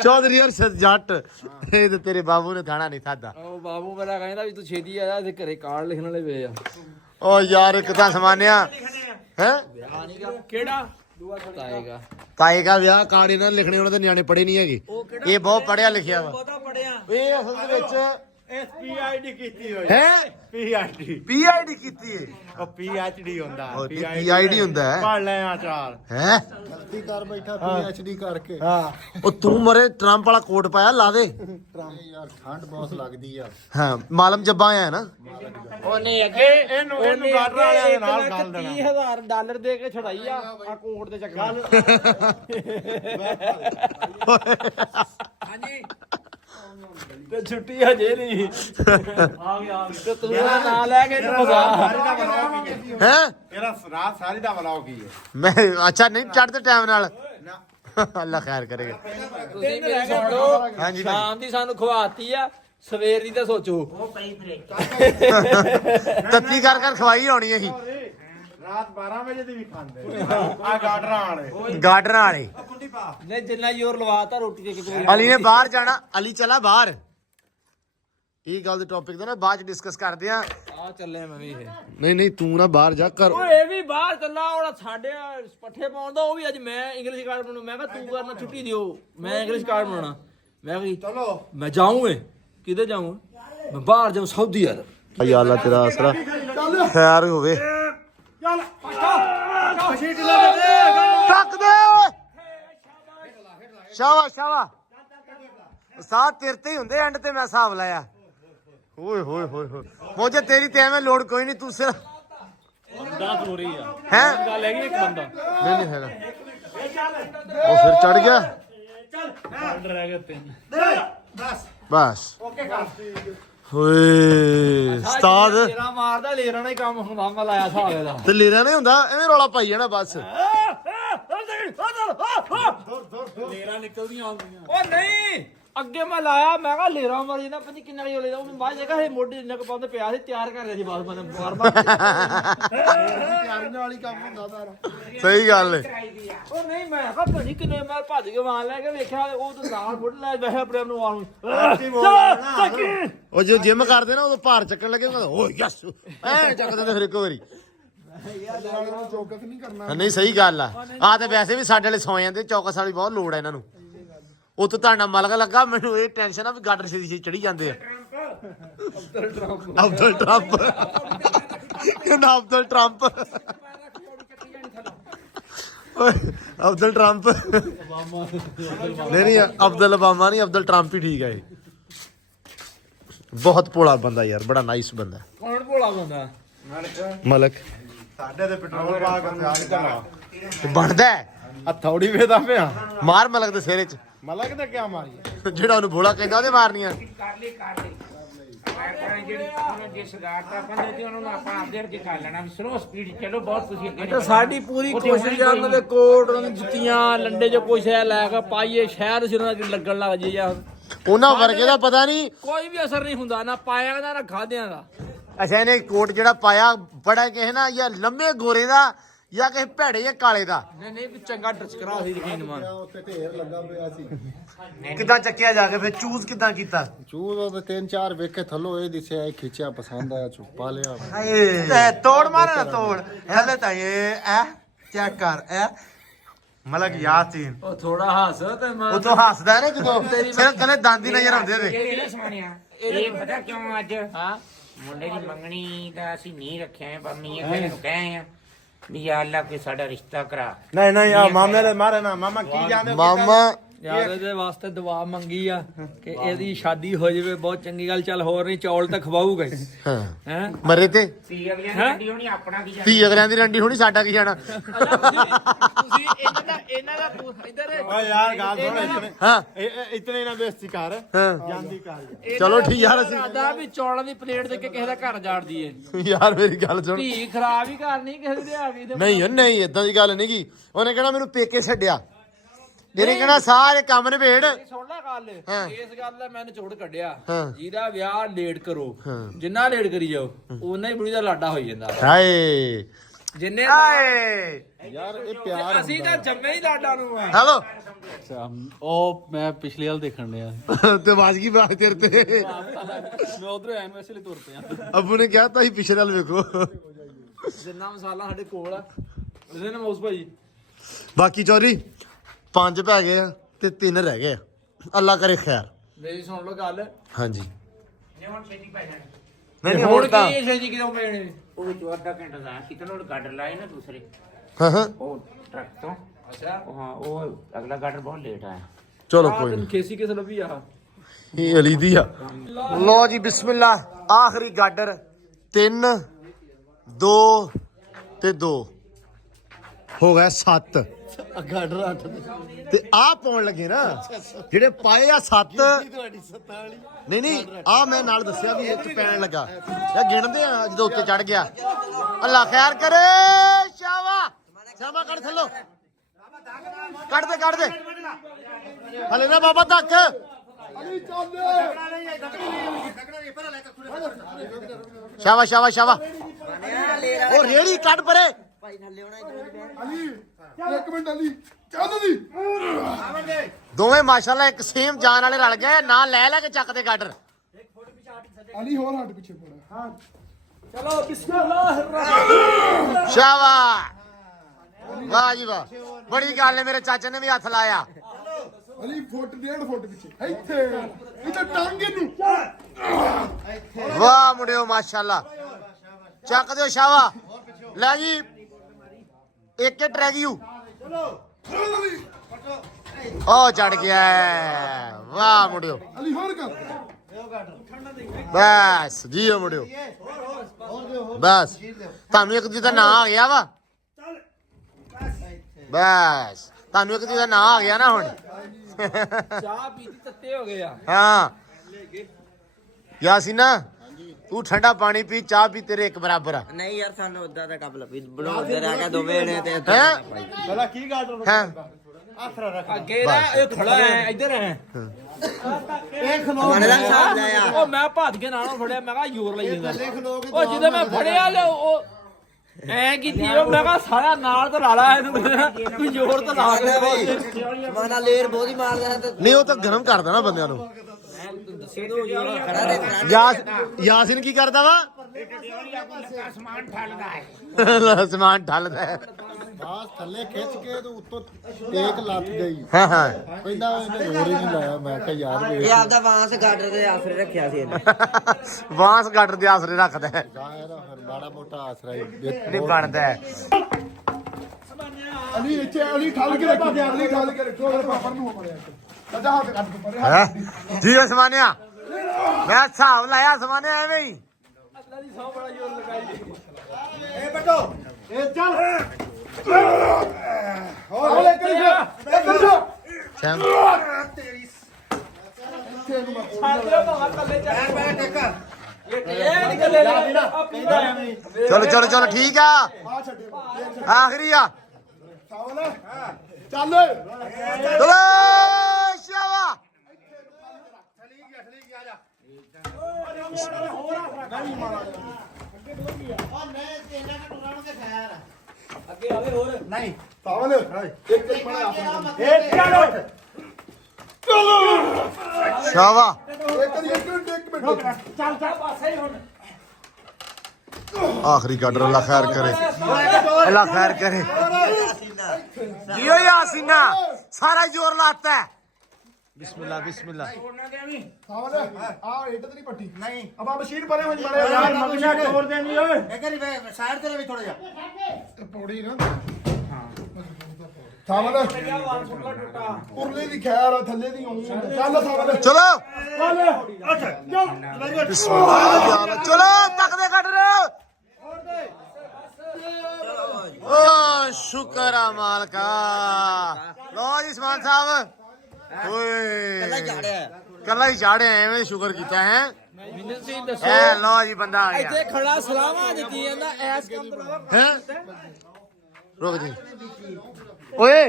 ਚੌਧਰੀ ਅਰਸ਼ਦ ਜੱਟ ਇਹ ਤੇ ਤੇਰੇ ਬਾਬੂ ਨੇ ਥਾਣਾ ਨਹੀਂ ਥਾਦਾ ਉਹ ਬਾਬੂ ਮੇਰਾ ਕਹਿੰਦਾ ਵੀ ਤੂੰ ਛੇਤੀ ਆ ਜਾ ਤੇ ਘਰੇ ਕਾਰਡ ਲਿਖਣ ਵਾਲੇ ਵੇ ਆ ਓ ਯਾਰ ਇੱਕ ਤਾਂ ਸਮਾਨਿਆ ਹੈ ਕਿਹੜਾ ਤਾਏਗਾ ਤਾਏ ਦਾ ਵਿਆਹ ਕਾਰਡ ਇਹਨਾਂ ਨੇ ਲਿਖਣੇ ਉਹਨਾਂ ਦੇ ਨਿਆਣੇ ਪੜੇ ਨਹੀਂ ਹੈਗੇ ਇਹ ਬਹੁਤ ਪੜਿਆ ਲਿਖਿਆ ਵਾ ਪਤਾ ਪੜਿਆ ਇਹ ਅਸਲ ਦੇ ਵਿੱਚ ਐਸਪੀਆਈਡੀ ਕੀਤੀ ਹੋਈ ਹੈ ਪੀਆਈਡੀ ਕੀਤੀ ਹੈ ਉਹ ਪੀਐਚਡੀ ਹੁੰਦਾ ਉਹ PID ਹੁੰਦਾ ਹੈ ਪੜ ਲੈ ਆ ਚਾਲ ਹੈ ਗਲਤੀ ਕਰ ਬੈਠਾ PhD ਕਰਕੇ ਉਹ ਤੂੰ ਮਰੇ ਟਰੰਪ ਵਾਲਾ ਕੋਟ ਪਾਇਆ ਲਾ ਦੇ ਯਾਰ ਠੰਡ ਬਹੁਤ ਲੱਗਦੀ ਆ ਹਾਂ ਮਾਲਮ ਜੱਬਾ ਆਇਆ ਨਾ ਉਹਨੇ ਅੱਗੇ ਇਹਨੂੰ ਗਾਡਰ ਵਾਲਿਆਂ ਦੇ ਨਾਲ ਗੱਲ ਦੇਣਾ $30,000 ਦੇ ਕੇ ਛੁਡਾਈ ਆ ਕੋਟ ਦੇ ਚੱਕਰ ਹਾਂਜੀ ਤੇ ਛੁੱਟੀ ਹਜੇ ਨਹੀਂ ਆ ਗਿਆ ਤੇ ਤੂੰ ਨਾਂ ਲੈ ਕੇ ਇਹਨੂੰ ਭਗਾ ਹੈ ਇਹਦਾ ਰਾਤ ਸਾਰੀ ਦਾ ਵਲੌਗ ਕੀ ਹੈ ਮੈਂ ਅੱਛਾ ਨਹੀਂ ਚੜਦੇ ਟਾਈਮ ਨਾਲ ਅੱਲਾ ਖੈਰ ਕਰੇਗਾ ਤੁਸੀਂ ਮੇਰੀ ਸੁਣ ਲਓ ਹਾਂਜੀ ਸ਼ਾਮ ਦੀ ਸਾਨੂੰ ਖਵਾਤੀ ਆ ਸਵੇਰ ਦੀ ਤਾਂ ਸੋਚੋ ਉਹ ਪਈ ਫਿਰੇ ਤੱਤੀ ਕਰ ਖਵਾਈ ਹੋਣੀ ਅਸੀਂ ਰਾਤ 12 ਵਜੇ ਦੀ ਵੀ ਖਾਂਦੇ ਆ ਗਾਡਰਾਂ ਵਾਲੇ ਗਾਰਡਨਾਂ ਵਾਲੇ ਨਹੀਂ ਜਿੰਨਾ ਜ਼ੋਰ ਲਵਾਤਾ ਰੋਟੀ ਦੇ ਕੇ ਅਲੀ ਨੇ ਬਾਹਰ ਜਾਣਾ ਅਲੀ ਚਲਾ ਬਾਹਰ ਇਹ ਗੱਲ ਦੇ ਟੌਪਿਕ ਦਾ ਨਾ ਬਾਅਦ ਚ ਡਿਸਕਸ ਕਰਦੇ ਆ ਆ ਚੱਲੇ ਮੈਂ ਵੀ ਇਹ ਨਹੀਂ ਤੂੰ ਨਾ ਬਾਹਰ ਜਾ ਕਰ ਓਏ ਇਹ ਵੀ ਬਾਹਰ ਚੱਲਾ ਉਹਦਾ ਸਾਡੇ ਪੱਠੇ ਪਾਉਂਦਾ ਉਹ ਵੀ ਅੱਜ ਮੈਂ ਇੰਗਲਿਸ਼ ਕਾਰਡ ਬਣਾਉ ਮੈਂ ਕਿਹਾ ਤੂੰ ਕਰਨਾ ਛੁੱਟੀ ਦਿਓ ਮੈਂ ਇੰਗਲਿਸ਼ ਕਾਰਡ ਬਣਾਉਣਾ ਮੈਂ ਕਿਹਾ ਚਲੋ ਮੈਂ ਜਾਊਂ ਏ ਕਿਤੇ ਜਾਊਂ ਮੈਂ ਬਾਹਰ ਜਾਊਂ ਸਾਊਦੀ ਅਰਬ ਯਾ ਅੱਲਾ ਤੇਰਾ ਆਸਰਾ ਖੈਰ ਹੋਵੇ ਚੱਲ ਟੱਕ ਦੇ ਓਏ ਸ਼ਾਵਾ ਉਸਤਾਦ ਤੇਰੇ ਤੇ ਹੀ ਹੁੰਦੇ ਐਂਡ ਤੇ ਮੈਂ ਹਿਸਾਬ ਲਾਇਆ ਓਏ ਹੋਏ ਮੋਜੇ ਤੇਰੀ ਤੇ ਐਵੇਂ ਲੋੜ ਕੋਈ ਨਹੀਂ ਤੂੰ ਸਿਰਫ 10 ਹੋ ਰਹੀ ਆ ਹੈ ਗੱਲ ਹੈਗੀ ਇੱਕ ਬੰਦਾ ਨਹੀਂ ਹੈਗਾ ਉਹ ਫਿਰ ਚੜ ਗਿਆ ਆਰਡਰ ਰਹਿ ਗਏ 3 ਬਸ ਓਏ ਉਸਤਾਦ ਤੇਰਾ ਮਾਰਦਾ ਲੇਰਾਂ ਦਾ ਹੀ ਕੰਮ ਹੁੰਦਾ ਮੈਂ ਲਾਇਆ ਹਿਸਾਬ ਇਹਦਾ ਤੇ ਲੇਰਾ ਨਹੀਂ ਹੁੰਦਾ ਐਵੇਂ ਰੌਲਾ ਪਾਈ ਜਾਣਾ ਬਸ ਲੇਰਾਂ ਨਿਕਲਦੀਆਂ ਆਉਂਦੀਆਂ ਓ ਨਹੀਂ ਅੱਗੇ ਮੈਂ ਲਾਇਆ ਮੈਂ ਕਿਹਾ ਲੇਰਾਂ ਮਾਰ ਜਾਂਦਾ ਪਤਾ ਕਿੰਨਾ ਵਾਲੀ ਹੋਲੇ ਦਾ ਉਹ ਬਾਅਦ ਜਗ੍ਹਾ ਇਹ ਮੋਢੇ ਇੰਨਾ ਕੁ ਪਾਉਂਦੇ ਪਿਆ ਸੀ ਤਿਆਰ ਕਰ ਰਿਹਾ ਸੀ ਬਾਅਦ ਮੈਂ ਬਾਰ ਤਿਆਰੀ ਨਾਲ ਹੀ ਕੰਮ ਹੁੰਦਾ ਸਾਰਾ ਸਹੀ ਗੱਲ ਏ ਉਹ ਨਹੀਂ ਮੈਂ ਕਿਹਾ ਭਾਜੀ ਕਿੰਨੇ ਮੈਂ ਭੱਜ ਕੇ ਮਾਰ ਲੈ ਕੇ ਵੇਖਿਆ ਉਹ ਤਾਂ ਨਾਲ ਫੁੱਟ ਲੈ ਬਹਿ ਪ੍ਰੇਮ ਨੂੰ ਆਉਂ ਉਹ ਜੋ ਜਿਮ ਕਰਦੇ ਨਾ ਉਦੋਂ ਭਾਰ ਚੱਕਣ ਲੱਗੇ ਓ ਯਸ ਐ ਚੱਕ ਦਿੰਦੇ ਫਿਰ ਇੱਕੋ ਵਾਰੀ ਚੌਕਸ ਨਹੀਂ ਕਰਨਾ ਨਹੀਂ ਸਹੀ ਗੱਲ ਆ ਤੇ ਵੈਸੇ ਵੀ ਸਾਡੇ ਵਾਲੇ ਸੌ ਜਾਂਦੇ ਚੌਕਸ ਵਾਲੀ ਬਹੁਤ ਲੋੜ ਆ ਇਹਨਾਂ ਨੂੰ ਉਹ ਤੋਂ ਤੁਹਾਡਾ ਮਲਕ ਲੱਗਾ ਮੈਨੂੰ ਇਹ ਟੈਨਸ਼ਨ ਆ ਵੀ ਗਾਡਰ ਛੇਤੀ ਚੜੀ ਜਾਂਦੇ ਆ ਅਬਦੁਲ ਟਰੰਪ ਕਹਿੰਦਾ ਅਬਦੁਲ ਟਰੰਪ ਓਏ ਅਬਦੁਲ ਟਰੰਪ ਨਹੀਂ ਅਬਦੁਲ ਅਬਾਮਾ ਨਹੀਂ ਅਬਦੁਲ ਟਰੰਪ ਹੀ ਠੀਕ ਹੈ ਇਹ ਬਹੁਤ ਭੋਲਾ ਬੰਦਾ ਯਾਰ ਬੜਾ ਨਾਈਸ ਬੰਦਾ ਕੌਣ ਭੋਲਾ ਬੰਦਾ ਮਲਕ ਸਾਡੇ ਤੇ ਪੈਟਰੋਲ ਪਾ ਕੇ ਆ ਕੇ ਚੱਲਾ ਬਣਦਾ ਹੱਥੌੜੀ ਵੇਦਾ ਪਿਆ ਮਾਰ ਮਲਕ ਦੇ ਸਿਰੇ ਚ ਮਲਕ ਤੇ ਕਿਆ ਮਾਰੀ ਜਿਹੜਾ ਉਹਨੂੰ ਭੋਲਾ ਕਹਿੰਦਾ ਉਹਦੇ ਮਾਰਨੀਆਂ ਕਰ ਲਈ ਜਿਹੜੀ ਉਹਨਾਂ ਜਿਸ ਗਾੜ ਦਾ ਬੰਦੇ ਤੇ ਉਹਨਾਂ ਨੂੰ ਆਪਾਂ ਆਪਦੇ ਅੱਗੇ ਕਰ ਲੈਣਾ ਵੀ ਸਲੋ ਸਪੀਡ ਚਲੋ ਬਹੁਤ ਤੁਸੀਂ ਅੱਗੇ ਤਾਂ ਸਾਡੀ ਪੂਰੀ ਕੋਸ਼ਿਸ਼ ਹੈ ਉਹਨਾਂ ਦੇ ਕੋਟ ਉਹਨਾਂ ਦੀ ਜੁੱਤੀਆਂ ਲੰਡੇ ਜੋ ਕੁਛ ਹੈ ਲੈ ਕੇ ਪਾਈਏ ਸ਼ਹਿਰ ਚ ਉਹਨਾਂ ਦੀ ਲੱਗਣ ਲੱਗ ਜੀ ਜਾਂ ਉਹਨਾਂ ਵਰਗੇ ਦਾ ਪਤਾ ਨਹੀਂ ਕੋਈ ਵੀ ਅਸਰ ਨਹੀਂ ਹੁੰਦਾ ਨਾ ਪਾਇਆ ਦਾ ਨਾ ਖਾਦਿਆਂ ਦਾ ਅੱਛਾ ਇਹਨੇ ਕੋਟ ਜਿਹੜਾ ਪਾਇਆ ਬੜਾ ਕਿਸੇ ਨਾ ਜਾਂ ਲੰਮੇ ਗੋਰੇ ਦਾ ਜਾਂ ਕਿਸੇ ਭੈੜੇ ਜਾਂ ਕਾਲੇ ਦਾ ਨਹੀਂ ਵੀ ਚੰਗਾ ਟਚਕਰਾ ਸੀ ਯਕੀਨ ਮੰਨ ਉੱਤੇ ਢੇਰ ਲੱਗਾ ਪਿਆ ਸੀ ਕਿੱਦਾਂ ਚੱਕਿਆ ਜਾ ਕੇ ਫਿਰ ਚੂਜ਼ ਕਿੱਦਾਂ ਕੀਤਾ ਚੂਜ਼ ਉਹਦੇ 3-4 ਵੇਖੇ ਥੱਲੋਂ ਇਹ ਦਿਸਿਆ ਇਹ ਖਿੱਚਿਆ ਪਸੰਦ ਆਇਆ ਚੁੱਪਾ ਲਿਆ ਹਾਏ ਤੋੜ ਮਾਰੇ ਨਾ ਤੋੜ ਹਲੇ ਤਾਂ ਇਹ ਚੈੱਕ ਕਰ ਮਲਕ ਯਾਸੀਨ ਉਹ ਥੋੜਾ ਹੱਸ ਤੇ ਮੈਂ ਉਹ ਤੋਂ ਹੱਸਦਾ ਨੇ ਜਦੋਂ ਸਿਰ ਕਨੇ ਦੰਦ ਹੀ ਨਜ਼ਰ ਆਉਂਦੇ ਨੇ ਇਹ ਕਿਹਨੇ ਸਮਾਨਿਆ ਇਹ ਪਤਾ ਕਿਉਂ ਅੱਜ ਹਾਂ ਮੁੰਡੇ ਦੀ ਮੰਗਣੀ ਦਾ ਅਸੀਂ ਨਹੀਂ ਰੱਖਿਆ ਹੈ, ਪਰ ਮੀਆਂ ਕਹਿੰਦੇ ਨੂੰ ਕਹੇ ਆ ਵੀ ਯਾ ਅੱਲਾ ਕੋਈ ਸਾਡਾ ਰਿਸ਼ਤਾ ਕਰਾ। ਨਹੀਂ ਨਹੀਂ ਆ ਮਾਮੇ ਦੇ ਮਾਰੇ ਨਾ ਮਾਮਾ ਕੀ ਜਾਣਦੇ ਮਾਮਾ ਯਾਰ ਇਹਦੇ ਵਾਸਤੇ ਦੁਆ ਮੰਗੀ ਆ ਕਿ ਇਹਦੀ ਸ਼ਾਦੀ ਹੋ ਜਾਵੇ, ਬਹੁਤ ਚੰਗੀ ਗੱਲ। ਚੱਲ ਹੋਰ ਨਹੀਂ, ਚੌਲ ਤਾਂ ਖਵਾਊਗਾ ਹਾਂ ਹੈ। ਮਰੇ ਤੇ ਧੀ ਅਗਲਿਆਂ ਦੀ ਰੰਡੀ ਹੋਣੀ, ਆਪਣਾ ਕੀ ਜਾਣਾ। ਧੀ ਅਗਲਿਆਂ ਦੀ ਰੰਡੀ ਹੋਣੀ, ਸਾਡਾ ਕੀ ਜਾਣਾ। ਤੁਸੀਂ ਇਹਨਾਂ ਦਾ ਇੱਧਰ ਓ ਯਾਰ ਗੱਲ ਸੁਣ ਇਤਨੇ ਹਾਂ ਇਤਨੇ ਨਾ ਬੇਇੱਜ਼ਤੀ ਕਰ ਹਾਂ ਜਾਂਦੀ ਕਰ। ਚਲੋ ਠੀਕ ਯਾਰ, ਅਸੀਂ ਆਦਾ ਵੀ ਚੌਲਾਂ ਦੀ ਪਲੇਟ ਦੇ ਕੇ ਕਿਸੇ ਦਾ ਘਰ ਜਾੜਦੀ ਏ। ਯਾਰ ਮੇਰੀ ਗੱਲ ਸੁਣ। ਧੀ ਖਰਾਬ ਹੀ ਕਰਨੀ ਕਿਸੇ ਦੀ ਆ ਗਈ ਤੇ ਨਹੀਂ ਓ ਨਹੀਂ, ਇਦਾਂ ਦੀ ਗੱਲ ਨਹੀਂ ਗੀ। ਉਹਨੇ ਕਹਿਣਾ ਮੈਨੂੰ ਪੇਕੇ ਛੱਡਿਆ, ਇਹਨੇ ਕਹਿਣਾ ਸਾਰੇ ਕੰਮ ਨਿਬੇੜ। ਸੁਣ ਲੈ ਗੱਲ, ਹਾਂ। ਇਸ ਗੱਲ ਦਾ ਮੈਂ ਨਿਚੋੜ ਕੱਢਿਆ। ਹਾਂ। ਜਿਹਦਾ ਵਿਆਹ ਲੇਟ ਕਰੋ, ਹਾਂ। ਜਿੰਨਾ ਲੇਟ ਕਰੀ ਜਾਓ ਉਹਨਾਂ ਹੀ ਬੁੜੀ ਦਾ ਲਾਡਾ ਹੋਈ ਜਾਂਦਾ। ਹਾਏ ਜਿੰਨੇ ਹਾਏ ਯਾਰ ਇਹ ਪਿਆਰ ਅਸੀਂ ਤਾਂ ਜੰਮੇ ਹੀ ਲਾਡਾ ਨੂੰ ਆ। ਹੈਲੋ ਉਹ ਮੈਂ ਪਿਛਲੇ ਵਾਲ ਦੇਖਣ ਡਿਆ ਤੇ ਆਵਾਜ਼ ਕੀ ਬਾਤ ਤੇਰੇ ਤੇ। ਮੈਂ ਉਧਰ ਐਨ ਵੈਸੇ ਲਈ ਤੁਰ ਪਿਆ। ਅੱਬੂ ਨੇ ਕਿਹਾ ਤਾਂ ਸੀ ਪਿਛਲੇ ਵੱਲ ਵੇਖੋ। ਜਿੰਨਾ ਮਸਾਲਾ ਸਾਡੇ ਕੋਲ ਆ ਉਹਦੇ ਨਾਲ ਮੌਸ ਭਾਈ। ਬਾਕੀ ਚੌਰੀ 5 ਪੈ ਗਏ ਆ ਤੇ 3 ਰਹਿ ਗਏ ਆ। ਅੱਲਾ ਕਰੇ ਖੈਰ। ਮੇਰੀ ਸੁਣ ਲਓ ਗੱਲ। ਹਾਂਜੀ ਜੇ ਹੁਣ ਛੇਤੀ ਪੈ ਜਾਣਾ। ਨਹੀਂ ਹੁਣ ਹੁਣ ਤਾਂ ਕੀ ਛੇਤੀ ਕਿਦੋਂ ਪੈਣੇ? ਉਹ ਵਿੱਚੋਂ ਅੱਧਾ ਘੰਟਾ ਦਾ ਕਿਤਨੋਂ ਗਾਡਰ ਲਾਏ ਨਾ ਦੂਸਰੇ ਹਾਂ ਹਾਂ ਉਹ ਟਰੱਕ ਤੋਂ। ਅੱਛਾ ਉਹ ਹਾਂ ਉਹ ਅਗਲਾ ਗਾਡਰ ਬਹੁਤ ਲੇਟ ਆਇਆ। ਚਲੋ ਆਹ ਕੋਈ ਤੈਨੂੰ ਨਹੀਂ, ਖੇਸੀ ਕਿਸ ਲੱਭੀ ਆ? ਇਹ ਅਲੀ ਦੀ ਆ। ਲੋ ਜੀ ਬਿਸਮਿਲ੍ਲਾ। ਆਖਰੀ ਗਾਡਰ 3 2 ਤੇ 2 ਹੋ ਗਿਆ 7 ਗਾਡਰ 8 ਤੇ ਆ ਪਾਉਣ ਲੱਗੇ ਨਾ ਜਿਹੜੇ ਪਾਏ ਆ 7। ਤੁਹਾਡੀ 7 ਵਾਲੀ ਨਹੀਂ ਨਹੀਂ ਆ ਮੈਂ ਨਾਲ ਦੱਸਿਆ ਵੀ ਇੱਕ ਪੈਣ ਲੱਗਾ ਯਾ ਗਿਣਦੇ ਆ ਜਦੋਂ ਉੱਤੇ ਚੜ ਗਿਆ। ਅੱਲਾ ਖੈਰ ਕਰੇ। ਸ਼ਾਵਾ ਸ਼ਾਵਾ ਕੱਢ ਥੱਲੋ, ਕੱਢ ਦੇ ਹਲੇ ਨਾ ਬਾਬਾ ਧੱਕ। ਸ਼ਾਵਾ ਉਹ ਰੇੜੀ ਕੱਢ ਪਰੇ। ਦੋਵੇਂ ਮਾਸ਼ਾਅੱਲਾ ਇੱਕ ਸੇਮ ਜਾਨ ਵਾਲੇ ਰਲ ਗਏ ਨਾ, ਲੈ ਕੇ ਚੱਕਦੇ ਗਾਡਰ। ਚਲੋ ਬਿਸਮਿਲ੍ਲਾਹ। ਸ਼ਾਵਾ ਵਾਹ ਜੀ ਵਾਹ, ਬੜੀ ਗੱਲ ਹੈ। ਮੇਰੇ ਚਾਚੇ ਨੇ ਵੀ ਹੱਥ ਲਾਇਆ। ਅਲੀ ਫੁੱਟ 1.5 ਫੁੱਟ ਪਿੱਛੇ ਇੱਥੇ ਟਾਂਗੇ ਨੂੰ। ਵਾਹ ਮੁੰਡਿਓ ਮਾਸ਼ਾਅੱਲਾ, ਚੱਕ ਦਿਓ ਸ਼ਾਵਾ। ਲੈ ਜੀ ਇੱਕ ਟਰੈਗਿਊ ਉਹ ਚੜ ਗਿਆ। ਵਾਹ ਮੁੰਡਿਓ, ਅਲੀ ਹੋਰ ਕਰ। ਬਸ ਜੀਓ ਮੁੰਡਿਓ, ਬਸ ਤੁਹਾਨੂੰ ਇੱਕ ਜੀ ਦਾ ਨਾਂ ਆ ਗਿਆ ਵਾ। ਬਸ ਤੁਹਾਨੂੰ ਇੱਕ ਜੀ ਦਾ ਨਾਂ ਆ ਗਿਆ ਨਾ ਹੁਣ। ਚਾਹ ਪੀਤੀ ਤੱਤੇ ਹੋ ਗਏ ਆ। ਹਾਂ ਯਾਸੀਨਾ ਤੂੰ ਠੰਡਾ ਪਾਣੀ ਪੀ, ਚਾਹ ਪੀ, ਤੇਰੇ ਇੱਕ ਬਰਾਬਰ ਆ। ਨਹੀਂ ਯਾਰ ਸਾਨੂੰ ਉਦਾਂ ਦਾ ਟੱਪ ਲੱਭੀ ਬਣਾਉਂਦੇ ਰਹਿ ਗਿਆ ਦੋਵੇਂ ਨੇ ਤੇ ਹੈਂ? ਪਹਿਲਾਂ ਕੀ ਗਾਡਰ ਹੈਂ? ਆਸਰਾ ਰੱਖ। ਅੱਗੇ ਦਾ ਇਹ ਖੜਾ ਹੈ, ਇੱਧਰ ਹੈ। ਮਾਨੇ ਦਾ ਸਾਥ ਲੈ ਆ। ਉਹ ਮੈਂ ਭੱਜ ਕੇ ਨਾਲੋਂ ਫੜਿਆ, ਮੈਂ ਕਿਹਾ ਜ਼ੋਰ ਲਈ ਜਾਂਦਾ। ਉਹ ਜਦੋਂ ਮੈਂ ਫੜਿਆ ਲੈ ਉਹ ਐ ਕੀਤੀ, ਉਹ ਮੈਂ ਕਿਹਾ ਸਾਰਾ ਨਾਲ ਤਾਂ ਲਾਲਾ ਇਹਨੂੰ ਤੂੰ ਜ਼ੋਰ ਤਾਂ ਲਾ ਕੇ। ਮਾਨਾ ਲੇਰ ਬਹੁਤ ਹੀ ਮਾਰਦਾ ਹੈ ਤੇ ਨਹੀਂ ਉਹ ਤਾਂ ਗਰਮ ਕਰਦਾ ਨਾ ਬੰਦਿਆਂ ਨੂੰ। ਯਾਸਿਨ ਕੀ ਕਰਦਾ ਵਾ? ਸਮਾਨ ਠੱਲਦਾ ਹੈ। ਸਮਾਨ ਢਲਦਾ ਹੈ। ਬਾਸ ਥੱਲੇ ਖਿੱਚ ਕੇ ਤੇ ਉੱਤੋਂ ਟੇਕ ਲੱਤ ਗਈ। ਹਾਂ ਹਾਂ ਕਹਿੰਦਾ ਇਹਨੇ ਹੋਰ ਹੀ ਨਹੀਂ ਲਾਇਆ। ਮੈਂ ਕਿਹਾ ਯਾਰ ਇਹ ਆਪਦਾ ਵਾਂਸ ਗਾਡਰ ਦੇ ਆਸਰੇ ਰੱਖਿਆ ਸੀ ਇਹਨੇ। ਬਾਂਸ ਗਾਡਰ ਦੇ ਆਸਰੇ ਰੱਖਦਾ ਹੈ। ਇਹਦਾ ਫਿਰ ਮਾੜਾ ਮੋਟਾ ਆਸਰਾ ਹੀ ਨਹੀਂ ਬਣਦਾ ਹੈ। ਅਲੀ ਇੱਥੇ ਅਲੀ ਠਾਲ ਕੇ ਰੱਖੀ। ਅਲੀ ਠਾਲ ਕੇ ਰੱਖੋ। ਉਹਦੇ ਪਾਪਾ ਨੂੰ ਮੜਿਆ ਅੱਧਾ ਹੱਥ ਕੱਢ ਕੇ ਪਰੇ। ਹੈਂ? ਜੀ ਉਸਮਾਨਿਆ ਮੈਂ ਹਿਸਾਬ ਲਾਇਆ ਉਸਮਾਨਿਆ ਐਵੇਂ ਹੀ। ਇਹ ਬੱਟੋ ਇਹ ਚੱਲ ਹੋਰ ਲੈ ਕੇ ਸੈਮ ਮੈਂ ਟੇਕਾ ਇਹ ਨਿਕਲੇ ਨਾ। ਚਲੋ ਠੀਕ ਆ। ਆ ਛੱਡੇ ਆਖਰੀ ਆ। ਚਾਵਲ ਚੱਲ। ਚਲੋ ਸ਼ਾਵਾ। ਨਹੀਂ ਚਾਵਲ ਇੱਕ ਇੱਕ ਬਣਾ ਇਹ ਚੱਲ ਸ਼ਾਵਾ ਇੱਕ ਮਿੰਟ ਚੱਲ ਪਾਸੇ ਹੀ ਹੁਣ। ਆਖਰੀ ਗਾਡਰ ਅੱਲਾ ਖੈਰ ਕਰੇ। ਅੱਲਾ ਖੈਰ ਕਰੇ। ਜਿਓ ਯਾਸੀਨਾ ਸਾਰਾ ਜ਼ੋਰ ਲਾਤਾ ਹੈ। ਬਿਸਮਿਲ੍ਲਾ ਬਿਸਮਿਲ੍ਲਾ ਉਹਨਾਂ ਦੇ ਵੀ ਆ ਇੱਟ ਤੇ ਨਹੀਂ ਪੱਟੀ ਨਹੀਂ ਅਬਾ ਮਸ਼ੀਨ ਪਰੇ ਹੋਈ ਮੜੇ ਯਾਰ ਮਗਨਾ ਤੋੜ ਦੇਣੀ ਓਏ ਇੱਕ ਵਾਰੀ ਸਾਈਡ ਤੇ ਵੀ ਥੋੜਾ ਜਿਹਾ ਪੌੜੀ ਨਾ ਸਾਵਲ ਉਰਲੇ ਦੀ ਖੈਰ ਆ ਥੱਲੇ ਦੀ ਆਉਂ ਚੱਲ ਸਾਵਲ ਚਲੋ ਅੱਛਾ ਚੱਲ ਬਿਸਮਿਲ੍ਲਾ ਚਲੋ ਤੱਕਦੇ ਕੱਢ ਰਹੇ ਓ ਸ਼ੁਕਰ ਆ ਮਾਲਕਾ ਲੋ ਜੀ ਸਮਾਨ ਸਾਹਿਬ ਓਏ ਕੱਲਾ ਹੀ ਚਾੜਿਆ ਐਵੇਂ ਸ਼ੁਕਰ ਕੀਤਾ ਹੈ ਮੈਨੂੰ ਤੁਸੀਂ ਦੱਸੋ ਐ ਲੋ ਜੀ ਬੰਦਾ ਆ ਗਿਆ ਇੱਥੇ ਖੜਾ ਸਲਾਹਾਂ ਦਿੱਤੀ ਜਾਂਦਾ ਐਸ ਕੰਮ ਤੋਂ ਹੈ ਰੁਕ ਜੀ ਓਏ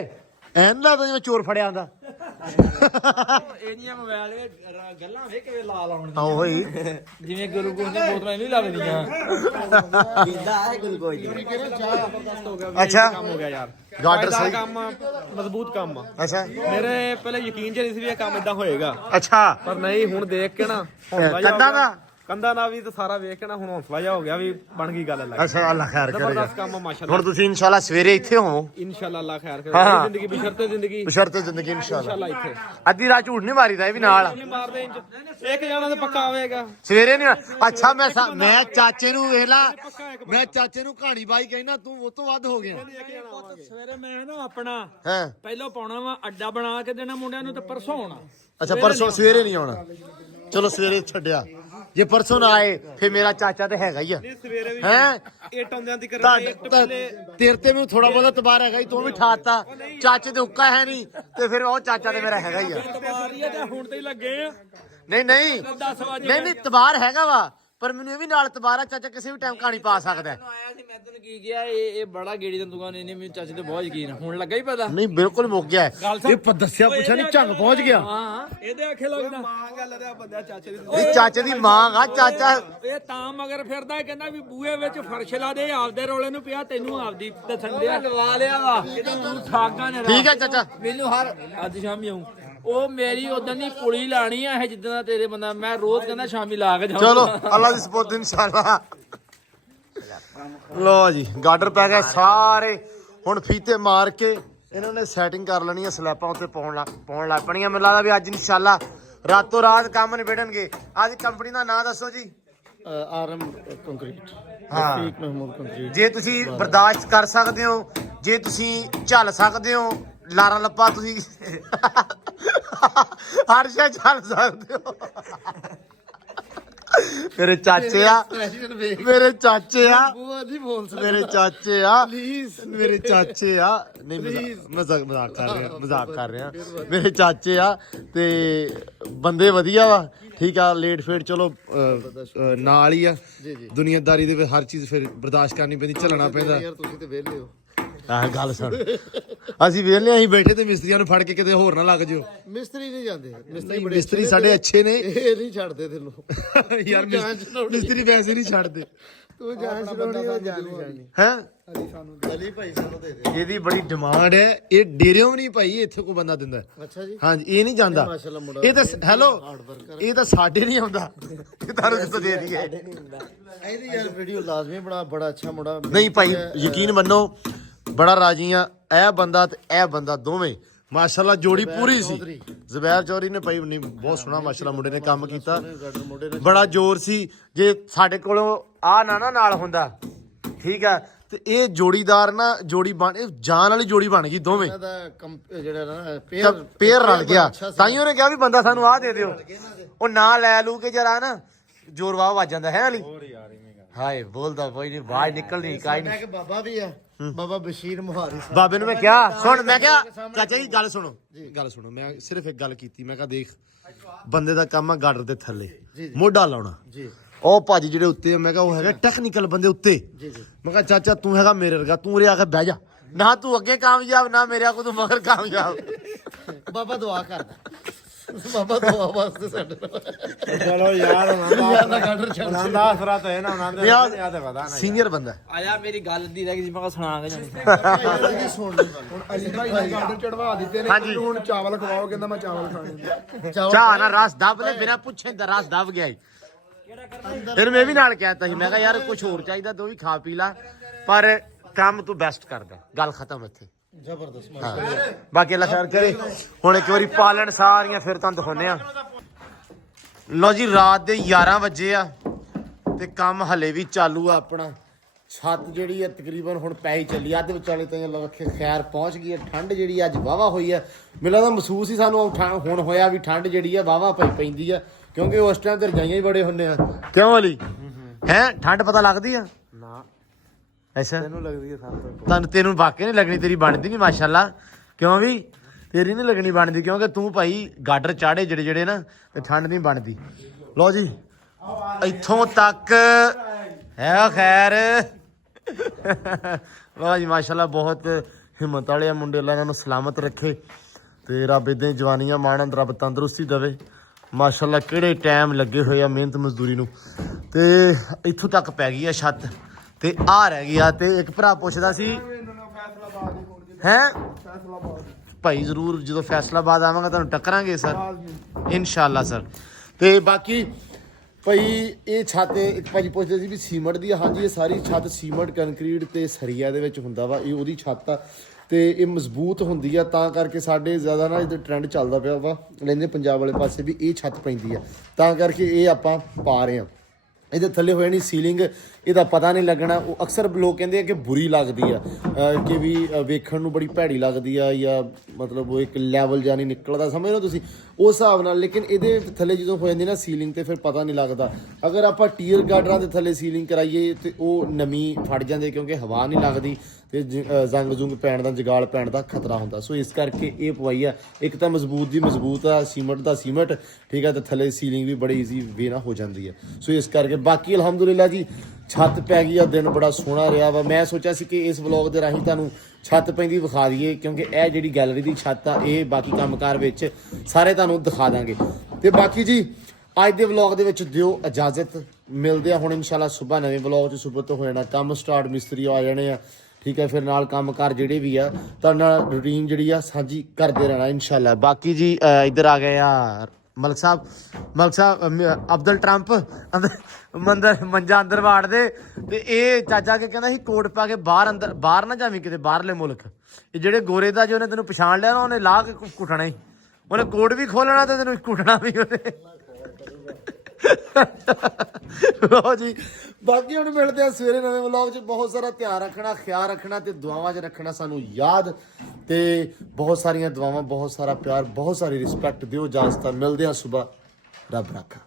ਐਨਾ ਤਾਂ ਜਿਵੇਂ ਚੋਰ ਫੜਿਆ ਹੁੰਦਾ ਇਹਦੀਆਂ ਮੋਬਾਈਲ ਵਿੱਚ ਗੱਲਾਂ ਵੇ ਕਿਵੇਂ ਲਾ ਲਾਉਣ ਤਾਂ ਉਹੀ ਜਿਵੇਂ ਗੁਰੂ ਗੋਬਿੰਦ ਦੀਆਂ ਬੋਤਲਾਂ ਨਹੀਂ ਲੱਗਦੀਆਂ ਕਿੰਦਾ ਹੈ ਗਲੂਕੋਜ਼ ਦੀ ਅੱਛਾ ਕੰਮ ਹੋ ਗਿਆ ਯਾਰ ਗਾਡਰ ਇਹਦਾ ਸਹੀ ਕੰਮ ਮਜ਼ਬੂਤ ਕੰਮ ਆ ਅੱਛਾ ਮੇਰੇ ਪਹਿਲੇ ਯਕੀਨ ਚ ਨਹੀਂ ਸੀ ਵੀ ਇਹ ਕੰਮ ਇਦਾਂ ਹੋਏਗਾ ਅੱਛਾ ਪਰ ਨਹੀਂ ਹੁਣ ਦੇਖ ਕੇ ਨਾ ਹੌਸਲਾ ਜਿਹਾ ਕੰਧਾਂ ਹੋ ਗਿਆ। ਦਾ? ਕੰਧਾਂ ਦਾ ਵੀ ਤੇ ਸਾਰਾ ਵੇਖ ਕੇ ਨਾ ਹੁਣ ਹੌਸਲਾ ਜਿਹਾ ਹੋ ਗਿਆ ਵੀ ਬਣ ਗਈ ਗੱਲ ਲੱਗ ਅੱਛਾ ਅੱਲਾ ਖੈਰ ਕਰੇਗਾ ਜ਼ਬਰਦਸਤ ਕੰਮ ਆ ਮਾਸ਼ਾਅੱਲਾ ਹੁਣ ਤੁਸੀਂ ਇਨਸ਼ਾਅੱਲਾ ਸਵੇਰੇ ਇੱਥੇ ਹੋ ਇਨਸ਼ਾਅੱਲਾ ਅੱਲਾ ਖੈਰ ਹਾਂ। ਕਰੇ ਜ਼ਿੰਦਗੀ ਬਿਸ਼ਰਤੇ ਜ਼ਿੰਦਗੀ ਬਸ਼ਰਤੇ ਜ਼ਿੰਦਗੀ ਇਨਸ਼ਾਅੱਲਾ ਇਨਸ਼ਾਅੱਲਾ ਇੱਥੇ ਅੱਧੀ ਰਾਤ ਝੂਠ ਨਹੀਂ ਮਾਰੀਦਾ ਇਹ ਵੀ ਨਾਲ ਨਹੀਂ ਮਾਰਦੇ ਇੰਚ ਇੱਕ ਜਾਣਾ ਤੇ ਪੱਕਾ ਆਵੇਗਾ ਸਵੇਰੇ ਨਹੀਂ ਅੱਛਾ ਮੈਂ ਚਾਚੇ ਨੂੰ ਵੇਖ ਲਾ ਮੈਂ ਚਾਚੇ ਨੂੰ ਕਹਾਣੀ ਬਾਈ ਕਹਿੰਦਾ ਤੂੰ ਉਹ ਤੋਂ ਵੱਧ ਹੋ ਗਿਆ ਸਵੇਰੇ ਮੈਂ ਨਾ ਆਪਣਾ ਹੈ ਪਹਿਲਾਂ ਪਾਉਣਾ ਵਾ ਅੱਡਾ ਬਣਾ ਕੇ ਦੇਣਾ ਮੁੰਡਿਆਂ ਨੂੰ ਤੇ ਪਰਸੋਂ ਆਉਣਾ ਅੱਛਾ ਪਰਸੋਂ ਸਵੇਰੇ ਨਹੀਂ ਆਉਣਾ ਚਲੋ ਸਵੇਰੇ ਛੱਡਿਆ ਜੇ ਪਰਸੋਂ ਨਾ ਆਏ ਫੇ ਮੇਰਾ ਚਾਚਾ ਤੇ ਹੈਗਾ ਹੀ ਆ ਸਵੇਰੇ ਵੀ ਹੈ ਇੱਟ ਆਉਂਦਿਆਂ ਦੀ ਕਰਨੇ ਤੇਰੇ ਤੇ ਮੈਨੂੰ ਥੋੜਾ ਬਹੁਤਾ ਤਬਾਰ ਹੈਗਾ ਹੀ ਤੂੰ ਵੀ ਠਾਤਾ ਚਾਚੇ ਤੇ ਹੁੱਕਾ ਹੈ ਨਹੀਂ ਤੇ ਫਿਰ ਉਹ ਚਾਚਾ ਤੇ ਮੇਰਾ ਹੈਗਾ ਹੀ ਆ ਤਬਾਰੀਆ ਤੇ ਹੁਣ ਤੇ ਹੀ ਲੱਗੇ ਆ ਨਹੀਂ ਨਹੀਂ 10 ਵਜੇ ਨਹੀਂ ਨਹੀਂ ਤਬਾਰ ਹੈਗਾ ਵਾ ਪਰ ਮੈਨੂੰ ਇਹ ਵੀ ਨਾਲ ਤਬਾਰ ਆ ਚਾਚਾ ਕਿਸੇ ਵੀ ਟਾਈਮ ਕਹਾਣੀ ਪਾ ਸਕਦਾ ਹੈ। ਆਇਆ ਸੀ ਮੈਂ ਤੈਨੂੰ ਕੀ ਕਿਹਾ ਇਹ ਬੜਾ ਗੇੜੀ ਦੀ ਦੁਕਾਨ ਇਹਨੇ ਮੈਨੂੰ ਚਾਚੇ ਤੇ ਬਹੁਤ ਯਕੀਨ ਆ। ਹੁਣ ਲੱਗਾ ਹੀ ਪਤਾ ਨਹੀਂ ਬਿਲਕੁਲ ਮੁੱਕ ਗਿਆ ਹੈ। ਇਹ ਪਰ ਦੱਸਿਆ ਪੁੱਛਿਆ ਨਹੀਂ ਝੰਗ ਪਹੁੰਚ ਗਿਆ ਹਾਂ ਇਹਦੇ ਆਖੇ ਲੱਗਦਾ ਇਹ ਚਾਚੇ ਦੀ ਮਾਂ ਆ ਚਾਚਾ ਇਹ ਤਾਂ ਮਗਰ ਫਿਰਦਾ ਕਹਿੰਦਾ ਵੀ ਬੂਹੇ ਵਿੱਚ ਫਰਸ਼ ਲਾ ਦੇ ਆਪਦੇ ਰੋਲੇ ਨੂੰ ਪਿਆ ਤੈਨੂੰ ਆਪਦੀ ਦੱਸਣ ਦੇ ਲਵਾ ਲਿਆ ਵਾ ਤੂੰ ਠਾਕਾਂ ਨੇ ਠੀਕ ਹੈ ਚਾਚਾ ਮੈਨੂੰ ਹਰ ਅੱਜ ਸ਼ਾਮੀ ਆਉਂ ਉਹ ਮੇਰੀ ਉਦੋਂ ਦੀ ਪੁਲੀ ਲਾਣੀ ਆ ਇਹ ਜਿੱਦਾਂ ਦਾ ਤੇਰੇ ਬੰਦਾ ਮੈਂ ਰੋਜ਼ ਕਹਿੰਦਾ ਸ਼ਾਮੀ ਲਾ ਕੇ ਜਾਵਾਂ ਚਲੋ ਅੱਲਾ ਦੀ ਸਪੋਰਟ ਇਨਸ਼ਾਅੱਲਾ ਲੋ ਜੀ ਗਾਡਰ ਪੈ ਗਏ ਸਾਰੇ ਹੁਣ ਫੀਤੇ ਮਾਰ ਕੇ ਇਹਨਾਂ ਨੇ ਸੈਟਿੰਗ ਕਰ ਲੈਣੀ ਹੈ ਸਲੈਪਾਂ ਉੱਤੇ ਪਾਉਣ ਲੱਗ ਪਣੀਆਂ ਮੈਨੂੰ ਲੱਗਦਾ ਵੀ ਅੱਜ ਇਨਸ਼ਾਅੱਲਾ ਰਾਤੋਂ ਰਾਤ ਕੰਮ ਨਿਬੇੜਨਗੇ ਅੱਜ ਕੰਪਨੀ ਦਾ ਨਾਮ ਦੱਸੋ ਜੀ ਆਰਐਮ ਕੰਕਰੀਟ ਹਾਂ। ਰਫੀਕ ਮਹਿਮੂਦ ਕੰਕਰੀਟ ਜੇ ਤੁਸੀਂ ਬਰਦਾਸ਼ਤ ਕਰ ਸਕਦੇ ਹੋ ਜੇ ਤੁਸੀਂ ਝੱਲ ਸਕਦੇ ਹੋ ਲਾਰਾ ਲੱਪਾ ਤੁਸੀਂ ਹਰ ਸ਼ੈ ਝੱਲ ਸਕਦੇ ਹੋ ਮੇਰੇ ਚਾਚੇ ਆ ਮੇਰੇ ਚਾਚੇ ਆ ਮੇਰੇ ਚਾਚੇ ਆ ਮੇਰੇ ਚਾਚੇ ਆ ਨਹੀਂ ਮਜ਼ਾਕ ਕਰ ਰਿਹਾ ਮੇਰੇ ਚਾਚੇ ਆ ਤੇ ਬੰਦੇ ਵਧੀਆ ਵਾ ਠੀਕ ਆ ਲੇਟ ਫੇਟ ਚਲੋ ਨਾਲ ਹੀ ਆ ਦੁਨੀਆਦਾਰੀ ਦੇ ਵਿੱਚ ਹਰ ਚੀਜ਼ ਫਿਰ ਬਰਦਾਸ਼ਤ ਕਰਨੀ ਪੈਂਦੀ ਝੱਲਣਾ ਪੈਂਦਾ ਯਾਰ ਤੁਸੀਂ ਤੇ ਵਿਹਲੇ ਹੋ ਆਹ ਗੱਲ ਸੁਣ ਅਸੀਂ ਵੇਲੇ ਅਸੀਂ ਬੈਠੇ ਤੇ ਮਿਸਤਰੀਆਂ ਨੂੰ ਫੜ ਕੇ ਕਿਤੇ ਹੋਰ ਨਾ ਲੱਗ ਜਿਓ ਮਿਸਤਰੀ ਨਹੀਂ ਜਾਂਦੇ ਮਿਸਤਰੀ ਮਿਸਤਰੀ ਸਾਡੇ ਅੱਛੇ ਨੇ ਇਹ ਨਹੀਂ ਛੱਡਦੇ ਤੈਨੂੰ ਯਾਰ ਮਿਸਤਰੀ ਵੈਸੇ ਨਹੀਂ ਛੱਡਦੇ ਤੂੰ ਜਾਨ ਛਡਾਉਣੀ ਉਹ ਜਾਨ ਨਹੀਂ ਛੱਡਣੀ ਹੈ ਅਲੀ ਭਾਈ ਸਾਨੂੰ ਦੇ ਦੇ ਇਹਦੀ ਬੜੀ ਡਿਮਾਂਡ ਹੈ ਇਹ ਡੇਰਿਓਂ ਨਹੀਂ ਭਾਈ ਇੱਥੇ ਕੋਈ ਬੰਦਾ ਦਿੰਦਾ ਅੱਛਾ ਜੀ ਹਾਂਜੀ ਇਹ ਨਹੀਂ ਜਾਂਦਾ ਮਾਸ਼ਾਅੱਲਾ ਮੁੰਡਾ ਇਹ ਤਾਂ ਹੈਲੋ ਇਹ ਤਾਂ ਸਾਡੇ ਨਹੀਂ ਆਉਂਦਾ ਇਹ ਤੁਹਾਨੂੰ ਕਿੱਥੋਂ ਦੇ ਦਈਏ ਇਹਦੀ ਯਾਰ ਵੀਡੀਓ ਲਾਜ਼ਮੀ ਬੜਾ ਅੱਛਾ ਮੁੰਡਾ ਨਹੀਂ ਭਾਈ ਯਕੀਨ ਮੰਨੋ ਬੜਾ ਰਾਜੀ ਆ ਇਹ ਬੰਦਾ ਤੇ ਇਹ ਬੰਦਾ ਦੋਵੇਂ ਮਾਸ਼ਾਅੱਲਾ ਜੋੜੀ ਪੂਰੀ ਸੀ ਜ਼ਬੈਰ ਚੌਧਰੀ ਨੇ ਭਾਈ ਨਹੀਂ ਬਹੁਤ ਸੋਹਣਾ ਮਾਸ਼ਾਅੱਲਾ ਮੁੰਡੇ ਨੇ ਕੰਮ ਕੀਤਾ ਬੜਾ ਜ਼ੋਰ ਸੀ ਜੇ ਸਾਡੇ ਕੋਲੋਂ ਆ ਨਾ ਨਾਲ ਹੁੰਦਾ ਠੀਕ ਆ ਤੇ ਇਹ ਜੋੜੀਦਾਰ ਨਾ ਜੋੜੀ ਬਣ ਜਾਨ ਵਾਲੀ ਜੋੜੀ ਬਣ ਗਈ ਦੋਵੇਂ ਇਹਦਾ ਜਿਹੜਾ ਨਾ ਪੇਅਰ ਰਲ ਗਿਆ ਤਾਂ ਹੀ ਉਹਨੇ ਕਿਹਾ ਵੀ ਬੰਦਾ ਸਾਨੂੰ ਆਹ ਦੇ ਦਿਓ ਉਹ ਨਾ ਲੈ ਲੂ ਕੇ ਜਰਾ ਨਾ ਜ਼ੋਰ ਵਾਹ ਵੱਜ ਜਾਂਦਾ ਹੈ ਅਲੀ ਹਾਏ ਬੋਲਦਾ ਕੋਈ ਨਹੀਂ ਆਵਾਜ਼ ਨਿਕਲਣੀ ਕਾਈ ਨਹੀਂ ਬਾਬਾ ਵੀ ਆ ਬਾਬਾ ਬਸ਼ੀਰ ਮੁਹਾਰੀ ਸਾਹਿਬ ਬਾਬੇ ਨੂੰ ਮੈਂ ਕਿਹਾ ਸੁਣ ਮੈਂ ਕਿਹਾ ਚਾਚਾ ਜੀ ਗੱਲ ਸੁਣੋ ਮੈਂ ਸਿਰਫ ਇੱਕ ਗੱਲ ਕੀਤੀ ਮੈਂ ਕਿਹਾ ਦੇਖ ਬੰਦੇ ਦਾ ਕੰਮ ਆ ਗਾਡਰ ਦੇ ਥੱਲੇ ਮੋਢਾ ਲਾਉਣਾ ਜੀ ਉਹ ਭਾਜੀ ਜਿਹੜੇ ਉੱਤੇ ਆ, ਮੈਂ ਕਿਹਾ ਉਹ ਹੈਗਾ ਟੈਕਨੀਕਲ ਬੰਦੇ ਉੱਤੇ ਮੈਂ ਕਿਹਾ ਚਾਚਾ ਤੂੰ ਹੈਗਾ ਮੇਰੇ ਵਰਗਾ ਤੂੰ ਉਰੇ ਆ ਕੇ ਬਹਿ ਜਾ ਨਾ ਤੂੰ ਅੱਗੇ ਕਾਮਯਾਬ ਨਾ ਮੇਰੇ ਕੋਲ ਤੂੰ ਮਗਰ ਕਾਮਯਾਬ ਬਾਬਾ ਦੁਆ ਕਰਦਾ ਬਾਬਾ ਦੁਆ ਵਾਸਤੇ ਸਾਡੇ ਨਾਲ ਚਲੋ ਯਾਰ ਯਾਰ ਦਾ ਗਾਡਰ ਛੱਡ ਉਹਨਾਂ ਦਾ ਆਸਰਾ ਤਾਂ ਹੈ ਨਾ ਉਹਨਾਂ ਦੇ ਯਾਦ ਹੈ ਪਤਾ ਨਹੀਂ ਸੀਨੀਅਰ ਬੰਦਾ ਆਇਆ ਮੇਰੀ ਗੱਲ ਦੀ ਰਹਿ ਗਈ ਸੀ ਮੈਂ ਕਿਹਾ ਸੁਣਾ ਕੇ ਜਾਣੀ ਸੁਣ ਲਈ ਹੁਣ ਅਲੀ ਭਾਈ ਨੇ ਗਾਡਰ ਚੜਵਾ ਦਿੱਤੇ ਨੇ ਹਾਂਜੀ। ਹੁਣ ਚਾਵਲ ਖਵਾਓ ਕਹਿੰਦਾ ਮੈਂ ਚਾਵਲ ਖਾਣੇ ਚਾਹ ਨਾ ਰਸ ਦੱਬ ਲੈ ਬਿਨਾ ਪੁੱਛੇ ਦਾ ਰਸ ਦੱਬ ਗਿਆ ਫਿਰ ਮੈਂ ਵੀ ਨਾਲ ਕਹਿਤਾ ਸੀ ਮੈਂ ਕਿਹਾ ਯਾਰ ਕੁਝ ਹੋਰ ਚਾਹੀਦਾ ਤੂੰ ਵੀ ਖਾ ਪੀ ਲਾ ਪਰ ਕੰਮ ਤੂੰ ਬੈਸਟ ਕਰਦਾ ਗੱਲ ਖਤਮ ਇੱਥੇ ਜ਼ਬਰਦਸਤ ਹਾਂ ਬਾਕੀ ਅੱਲਾ ਖੈਰ ਕਰੇ। ਹੁਣ ਇੱਕ ਵਾਰੀ ਪਾਲਣ ਸਾਰੀਆਂ ਫਿਰ ਤੁਹਾਨੂੰ ਦਿਖਾਉਂਦੇ ਆ। ਲਓ ਜੀ ਰਾਤ ਦੇ 11 ਵਜੇ ਆ ਤੇ ਕੰਮ ਹਲੇ ਵੀ ਚਾਲੂ ਆ ਆਪਣਾ। ਛੱਤ ਜਿਹੜੀ ਆ ਤਕਰੀਬਨ ਹੁਣ ਪੈ ਹੀ ਚੱਲੀ, ਅੱਧ ਵਿਚਾਲੇ ਤਾਂ ਖੈਰ ਪਹੁੰਚ ਗਈ ਹੈ। ਠੰਡ ਜਿਹੜੀ ਅੱਜ ਵਾਹਵਾ ਹੋਈ ਆ, ਮੈਨੂੰ ਲੱਗਦਾ ਮਹਿਸੂਸ ਹੀ ਸਾਨੂੰ ਹੁਣ ਹੋਇਆ ਵੀ ਠੰਡ ਜਿਹੜੀ ਆ ਵਾਹਵਾ ਪੈਂਦੀ ਆ, ਕਿਉਂਕਿ ਉਸ ਟਾਈਮ ਤੇ ਰਜਾਈਆਂ ਹੀ ਬੜੇ ਹੁੰਦੇ ਆ। ਕਿਉਂ ਵਾਲੀ ਹੈ ਠੰਡ ਪਤਾ ਲੱਗਦੀ ਆ ਨਾ? ਅੱਛਾ ਤੈਨੂੰ ਲੱਗਦੀ ਆ? ਤੈਨੂੰ ਵਾਕਿਆ ਨਹੀਂ ਲੱਗਣੀ, ਤੇਰੀ ਬਣਦੀ ਨਹੀਂ ਮਾਸ਼ਾਅੱਲਾ। ਕਿਉਂ ਵੀ ਤੇਰੀ ਨਹੀਂ ਲੱਗਣੀ ਬਣਦੀ, ਕਿਉਂਕਿ ਤੂੰ ਭਾਈ ਗਾਡਰ ਚਾੜੇ ਜਿਹੜੇ ਨਾ ਤੇ ਠੰਡ ਨਹੀਂ ਬਣਦੀ। ਲਓ ਜੀ ਇੱਥੋਂ ਤੱਕ ਹੈ ਖੈਰ। ਵਾਹ ਜੀ ਮਾਸ਼ਾਅੱਲਾ ਬਹੁਤ ਹਿੰਮਤ ਵਾਲੇ ਆ ਮੁੰਡੇ, ਅੱਲਾ ਇਹਨਾਂ ਨੂੰ ਸਲਾਮਤ ਰੱਖੇ ਤੇ ਰੱਬ ਇਦਾਂ ਹੀ ਜਵਾਨੀਆਂ ਮਾਣਨ, ਰੱਬ ਤੰਦਰੁਸਤੀ ਦੇਵੇ। ਮਾਸ਼ਾਅੱਲਾ ਕਿਹੜੇ ਟਾਈਮ ਲੱਗੇ ਹੋਏ ਆ ਮਿਹਨਤ ਮਜ਼ਦੂਰੀ ਨੂੰ। ਤੇ ਇੱਥੋਂ ਤੱਕ ਪੈ ਗਈ ਆ ਛੱਤ ਤੇ ਆ ਰਹਿ ਗਿਆ। ਤੇ ਇੱਕ ਭਰਾ ਪੁੱਛਦਾ ਸੀ ਹੈ ਭਾਈ ਜ਼ਰੂਰ ਜਦੋਂ ਫੈਸਲਾਬਾਦ ਆਵਾਂਗਾ ਤੁਹਾਨੂੰ ਟੱਕਰਾਂਗੇ ਸਰ ਇਨਸ਼ਾਅੱਲਾ ਸਰ। ਤੇ ਬਾਕੀ ਭਾਈ ਇਹ ਛੱਤ ਇੱਕ ਭਾਜੀ ਪੁੱਛਦੇ ਸੀ ਵੀ ਸੀਮੈਂਟ ਦੀ ਆ। ਹਾਂਜੀ ਇਹ ਸਾਰੀ ਛੱਤ ਸੀਮੈਂਟ ਕੰਕਰੀਟ ਤੇ ਸਰੀਆ ਦੇ ਵਿੱਚ ਹੁੰਦਾ ਵਾ। ਇਹ ਉਹਦੀ ਛੱਤ ਆ ਤੇ ਇਹ ਮਜ਼ਬੂਤ ਹੁੰਦੀ ਆ, ਤਾਂ ਕਰਕੇ ਸਾਡੇ ਜ਼ਿਆਦਾ ਨਾ ਇਹਦਾ ਟ੍ਰੈਂਡ ਚੱਲਦਾ ਪਿਆ ਵਾ ਲੈਂਦੇ ਪੰਜਾਬ ਵਾਲੇ ਪਾਸੇ ਵੀ ਇਹ ਛੱਤ ਪੈਂਦੀ ਆ, ਤਾਂ ਕਰਕੇ ਇਹ ਆਪਾਂ ਪਾ ਰਹੇ ਹਾਂ। ਇਹਦੇ ਥੱਲੇ ਹੋ ਜਾਣੀ ਸੀਲਿੰਗ, ਇਹਦਾ ਪਤਾ ਨਹੀਂ ਲੱਗਣਾ। ਉਹ ਅਕਸਰ ਲੋਕ ਕਹਿੰਦੇ ਆ ਕਿ ਬੁਰੀ ਲੱਗਦੀ ਆ, ਕਿ ਵੀ ਵੇਖਣ ਨੂੰ ਬੜੀ ਭੈੜੀ ਲੱਗਦੀ ਆ, ਜਾਂ ਮਤਲਬ ਉਹ ਇੱਕ ਲੈਵਲ ਜਾਂ ਨਹੀਂ ਨਿਕਲਦਾ, ਸਮਝ ਲਓ ਤੁਸੀਂ ਉਸ ਹਿਸਾਬ ਨਾਲ। ਲੇਕਿਨ ਇਹਦੇ ਥੱਲੇ ਜਦੋਂ ਹੋ ਜਾਂਦੀ ਨਾ ਸੀਲਿੰਗ ਤੇ ਫਿਰ ਪਤਾ ਨਹੀਂ ਲੱਗਦਾ। ਅਗਰ ਆਪਾਂ ਟੀਅਰ ਗਾਰਡਰਾਂ ਦੇ ਥੱਲੇ ਸੀਲਿੰਗ ਕਰਾਈਏ ਤੇ ਉਹ ਨਮੀ ਫੜ ਜਾਂਦੇ, ਕਿਉਂਕਿ ਹਵਾ ਨਹੀਂ ਲੱਗਦੀ ਤੇ ਜ਼ੰਗ ਜ਼ੁੰਗ ਪੈਣ ਦਾ, ਜਗਾਲ ਪੈਣ ਦਾ ਖਤਰਾ ਹੁੰਦਾ। ਸੋ ਇਸ ਕਰਕੇ ਇਹ ਪਵਾਈ ਆ। ਇੱਕ ਤਾਂ ਮਜ਼ਬੂਤ ਦੀ ਮਜ਼ਬੂਤ ਆ, ਸੀਮੈਂਟ ਦਾ ਸੀਮੈਂਟ, ਠੀਕ ਆ, ਤੇ ਥੱਲੇ ਸੀਲਿੰਗ ਵੀ ਬੜੀ ਈਜ਼ੀ ਵੇ ਨਾਲ ਹੋ ਜਾਂਦੀ ਹੈ। ਸੋ ਇਸ ਕਰਕੇ ਬਾਕੀ ਅਲਹਮਦੁਲਿਲਾ ਜੀ ਛੱਤ ਪੈ ਗਈ ਆ, ਦਿਨ ਬੜਾ ਸੋਹਣਾ ਰਿਹਾ ਵਾ। ਮੈਂ ਸੋਚਿਆ ਸੀ ਕਿ ਇਸ ਵਲੌਗ ਦੇ ਰਾਹੀਂ ਤੁਹਾਨੂੰ ਛੱਤ ਪੈਂਦੀ ਵਿਖਾ ਦਈਏ, ਕਿਉਂਕਿ ਇਹ ਜਿਹੜੀ ਗੈਲਰੀ ਦੀ ਛੱਤ ਆ ਇਹ ਬਾਕੀ ਕੰਮਕਾਰ ਵਿੱਚ ਸਾਰੇ ਤੁਹਾਨੂੰ ਦਿਖਾ ਦਾਂਗੇ। ਤੇ ਬਾਕੀ ਜੀ ਅੱਜ ਦੇ ਵਲੌਗ ਦੇ ਵਿੱਚ ਦਿਓ ਇਜਾਜ਼ਤ, ਮਿਲਦੇ ਆ ਹੁਣ ਇਨਸ਼ਾਅੱਲਾ ਸਵੇਰ ਨਵੇਂ ਵਲੌਗ 'ਚ। ਸਵੇਰ ਤੋਂ ਹੋ ਜਾਣਾ ਕੰਮ ਸਟਾਰਟ, ਮਿਸਤਰੀ ਆ ਜਾਣੇ ਆ, ਠੀਕ ਹੈ। ਫਿਰ ਨਾਲ ਕੰਮਕਾਰ ਜਿਹੜੇ ਵੀ ਆ ਤੁਹਾਡੇ ਨਾਲ ਰੂਟੀਨ ਜਿਹੜੀ ਆ ਸਾਂਝੀ ਕਰਦੇ ਰਹਿਣਾ ਇਨਸ਼ਾਅੱਲਾ। ਬਾਕੀ ਜੀ ਇੱਧਰ ਆ ਗਏ ਆ ਮਲਕ ਸਾਹਿਬ ਅਬਦੁਲ ਟਰੰਪ ਮੰਜਾ ਅੰਦਰ ਵਾੜਦੇ ਤੇ ਇਹ ਚਾਚਾ ਕੇ ਕਹਿੰਦਾ ਸੀ ਕੋਟ ਪਾ ਕੇ ਬਾਹਰ ਨਾ ਜਾਵੀਂ ਕਿਤੇ ਬਾਹਰਲੇ ਮੁਲਕ। ਇਹ ਜਿਹੜੇ ਗੋਰੇ ਦਾ ਜੇ ਉਹਨੇ ਤੈਨੂੰ ਪਛਾਣ ਲਿਆ ਨਾ, ਉਹਨੇ ਲਾ ਕੇ ਕੁੱਟਣਾ ਹੀ, ਉਹਨੇ ਕੋਟ ਵੀ ਖੋਲਣਾ ਤੇ ਤੈਨੂੰ ਕੁੱਟਣਾ ਵੀ ਉਹਨੇ। ਲੋ ਜੀ ਬਾਕੀ ਹੁਣ ਮਿਲਦੇ ਆ ਸਵੇਰੇ ਨਵੇਂ ਵਲੌਗ 'ਚ। ਬਹੁਤ ਸਾਰਾ ਧਿਆਨ ਰੱਖਣਾ, ਖਿਆਲ ਰੱਖਣਾ ਤੇ ਦੁਆਵਾਂ 'ਚ ਰੱਖਣਾ ਸਾਨੂੰ ਯਾਦ। ਤੇ ਬਹੁਤ ਸਾਰੀਆਂ ਦੁਆਵਾਂ, ਬਹੁਤ ਸਾਰਾ ਪਿਆਰ, ਬਹੁਤ ਸਾਰੀ ਰਿਸਪੈਕਟ ਦਿਓ। ਇਜਾਜ਼ਤ ਮਿਲਦੇ ਆ ਸੁਬਹ। ਰੱਬ ਰੱਖਾ।